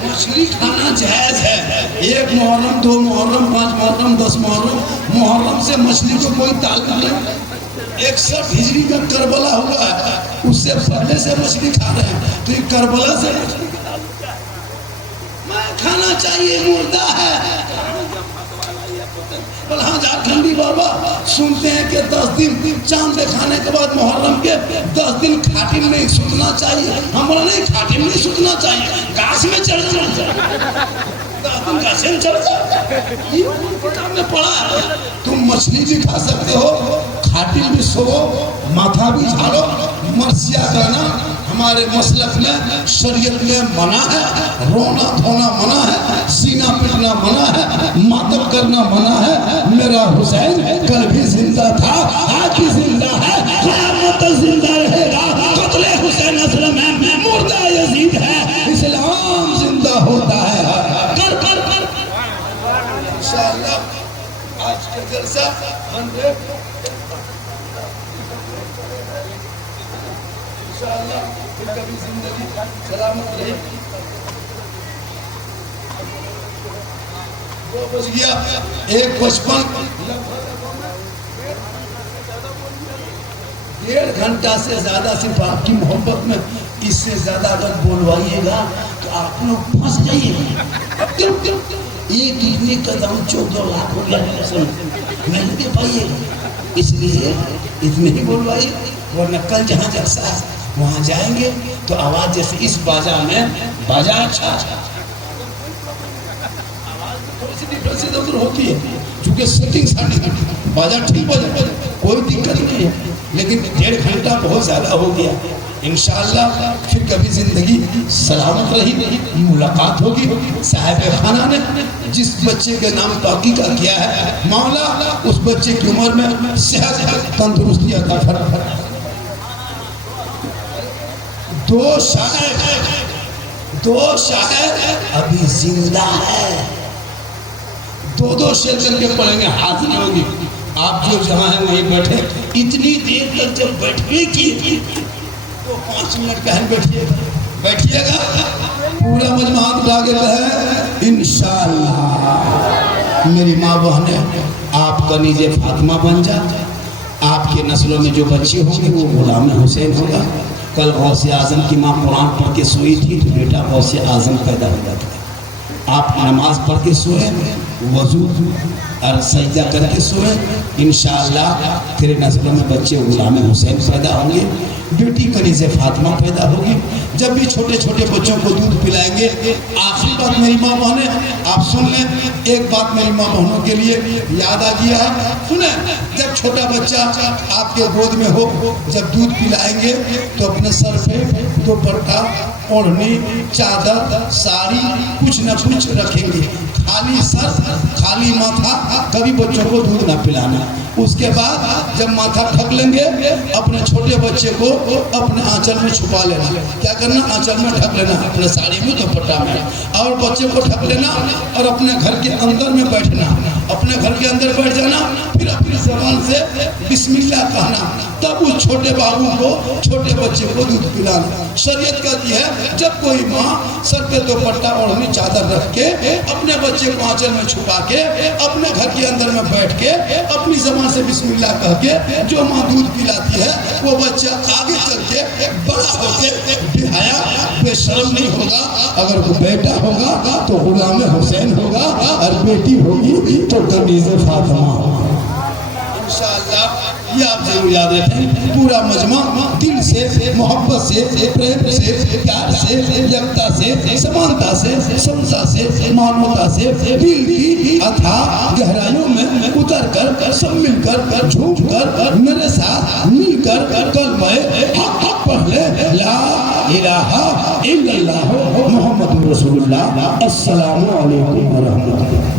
मछली खाना जायज है। 1 मुहर्रम, 2 मुहर्रम, 5 मुहर्रम, 10 मुहर्रम, मुहर्रम से मछली को कोई ताल्लुक नहीं। 61 हिजरी में करबला हुआ है, उससे पहले से मछली खा रहे हैं, तो ये करबला से मछली मैं खाना चाहिए, मुर्दा है। हाँ, झारखंडी बाबा सुनते हैं कि 10 दिन चांद दिखाने के बाद मुहर्रम के 10 दिन खाटिन नहीं सुतना चाहिए। हम बोला नहीं, खाटिन नहीं सुतना चाहिए, गाछ में चढ़ जाना चाहिए। 10 दिन गाछ में चढ़ जाओ, ये किताब में पढ़ा है। तुम मछली भी खा सकते हो, खाटिन भी सो, माथा भी झाड़ो, मर्सिया करना हमारे मसलक में, शरीयत में मना है। रोना धोना मना है, सीना पिटना मना है, मातम करना मना है। मेरा हुसैन कल भी जिंदा था, आज भी जिंदा है, क़यामत तक जिंदा रहेगा। कत्ले हुसैन असलम है, मुर्दा यजीद है, इस्लाम जिंदा होता है। कर कर कर इंशाअल्लाह आज का जलसा 100 इंशाअल्लाह फिर कभी जिंदगी सलामत रहे। 2 बज गया, 1:55, 1.5 घंटा से ज्यादा सिर्फ आपकी मोहब्बत में, इससे ज्यादा अगर बोलवाइएगा तो आप लोग फंस जाइएगा। एक इतने कदम 14 लाख हो गया, नहीं दे पाइएगा, इसलिए इतने ही बोलवाइए। वरना कल जहाँ जलसा है वहाँ जाएंगे तो आवाज जैसे इस बाजा में, बाजा अच्छा थोड़ी सी उधर होती है, क्योंकि सेटिंग साड़ी बाजा ठीक बजा, कोई दिक्कत नहीं है। लेकिन 1.5 घंटा बहुत ज्यादा हो गया। इंशाअल्लाह फिर कभी जिंदगी सलामत रही, मुलाकात होगी। साहिब खाना ने जिस बच्चे के नाम ताकी का किया है, मौला उस बच्चे की उम्र में सेहत तंदुरुस्ती अता फरमाए। 2 शायर अभी जिंदा है, 2 शेर करके पढ़ेंगे, हाथ नहीं होंगे। आप जो जहाँ है वहीं बैठे, इतनी देर तक जब बैठने की तो 5 मिनट कहें बैठिएगा। पूरा मजमा हाथ उठा के कहे इंशाअल्लाह। मेरी माँ बहने, आप कनीज़े फातिमा बन जा, आपके नस्लों में जो बच्चे होंगे वो गुलाम हुसैन होगा। कल गौसे आजम की माँ कुरान पढ़ के सोई थी तो बेटा गौसे आजम पैदा हो जाता। आप नमाज पढ़ के सोए, वजू और सजदा करके सोए, इंशाअल्लाह तेरे नस्लों में बच्चे गुलाम हुसैन पैदा होंगे, बेटी कनीज़े फातिमा पैदा होगी। जब भी छोटे छोटे बच्चों को दूध पिलाएंगे, आखिरी बात मेरी माँ बहने आप सुन लें, एक बात मेरी माँ बहनों के लिए याद आ गया है, सुने। जब छोटा बच्चा आपके गोद में हो, जब दूध पिलाएंगे तो अपने सर पे दुपट्टा, ओढ़नी, चादर, साड़ी कुछ न कुछ रखेंगे, खाली सर खाली माथा, कभी बच्चों को दूध न पिलाना। उसके बाद जब माथा ढक लेंगे, अपने छोटे बच्चे को अपने आंचल में छुपा लेना। क्या करना? आंचल में ढक लेना, अपने साड़ी में, दुपट्टा में, और बच्चे को ढक लेना और अपने घर के अंदर में बैठना, अपने घर के अंदर बैठ जाना, फिर अपनी जबान से बिस्मिल्लाह कहना, तब उस छोटे बाबू को, छोटे बच्चे को दूध पिलाना। शरीयत कहती है जब कोई माँ सर पे दुपट्टा ओढ़नी चादर रख के अपने बच्चे को आंचल में छुपा के अपने घर के अंदर में बैठ के अपनी जबान से बिस्मिल्लाह कह के जो माँ दूध पिलाती है, वो बच्चा आगे चल के बड़ा होके बेहया बेशर्म नहीं होगा। अगर वो बेटा होगा तो गुलाम हुसैन होगा, और बेटी होगी तो कनीज़े फातिमा होगा। इंशाअल्लाह ये आप जरूर याद रखें। पूरा मजमा दिल से, मोहब्बत से, प्रेम से, प्यार से, एकता से, समानता से, समता से, मानवता से दिल की अथाह गहराइयों में उतर कर सब मिलकर झूम कर मेरे साथ मिलकर कलमा हक हक पढ़ ले, ला इलाहा इल्लल्लाह मुहम्मदुर रसूलुल्लाह। अस्सलामु अलैकुम व रहमतुल्लाह।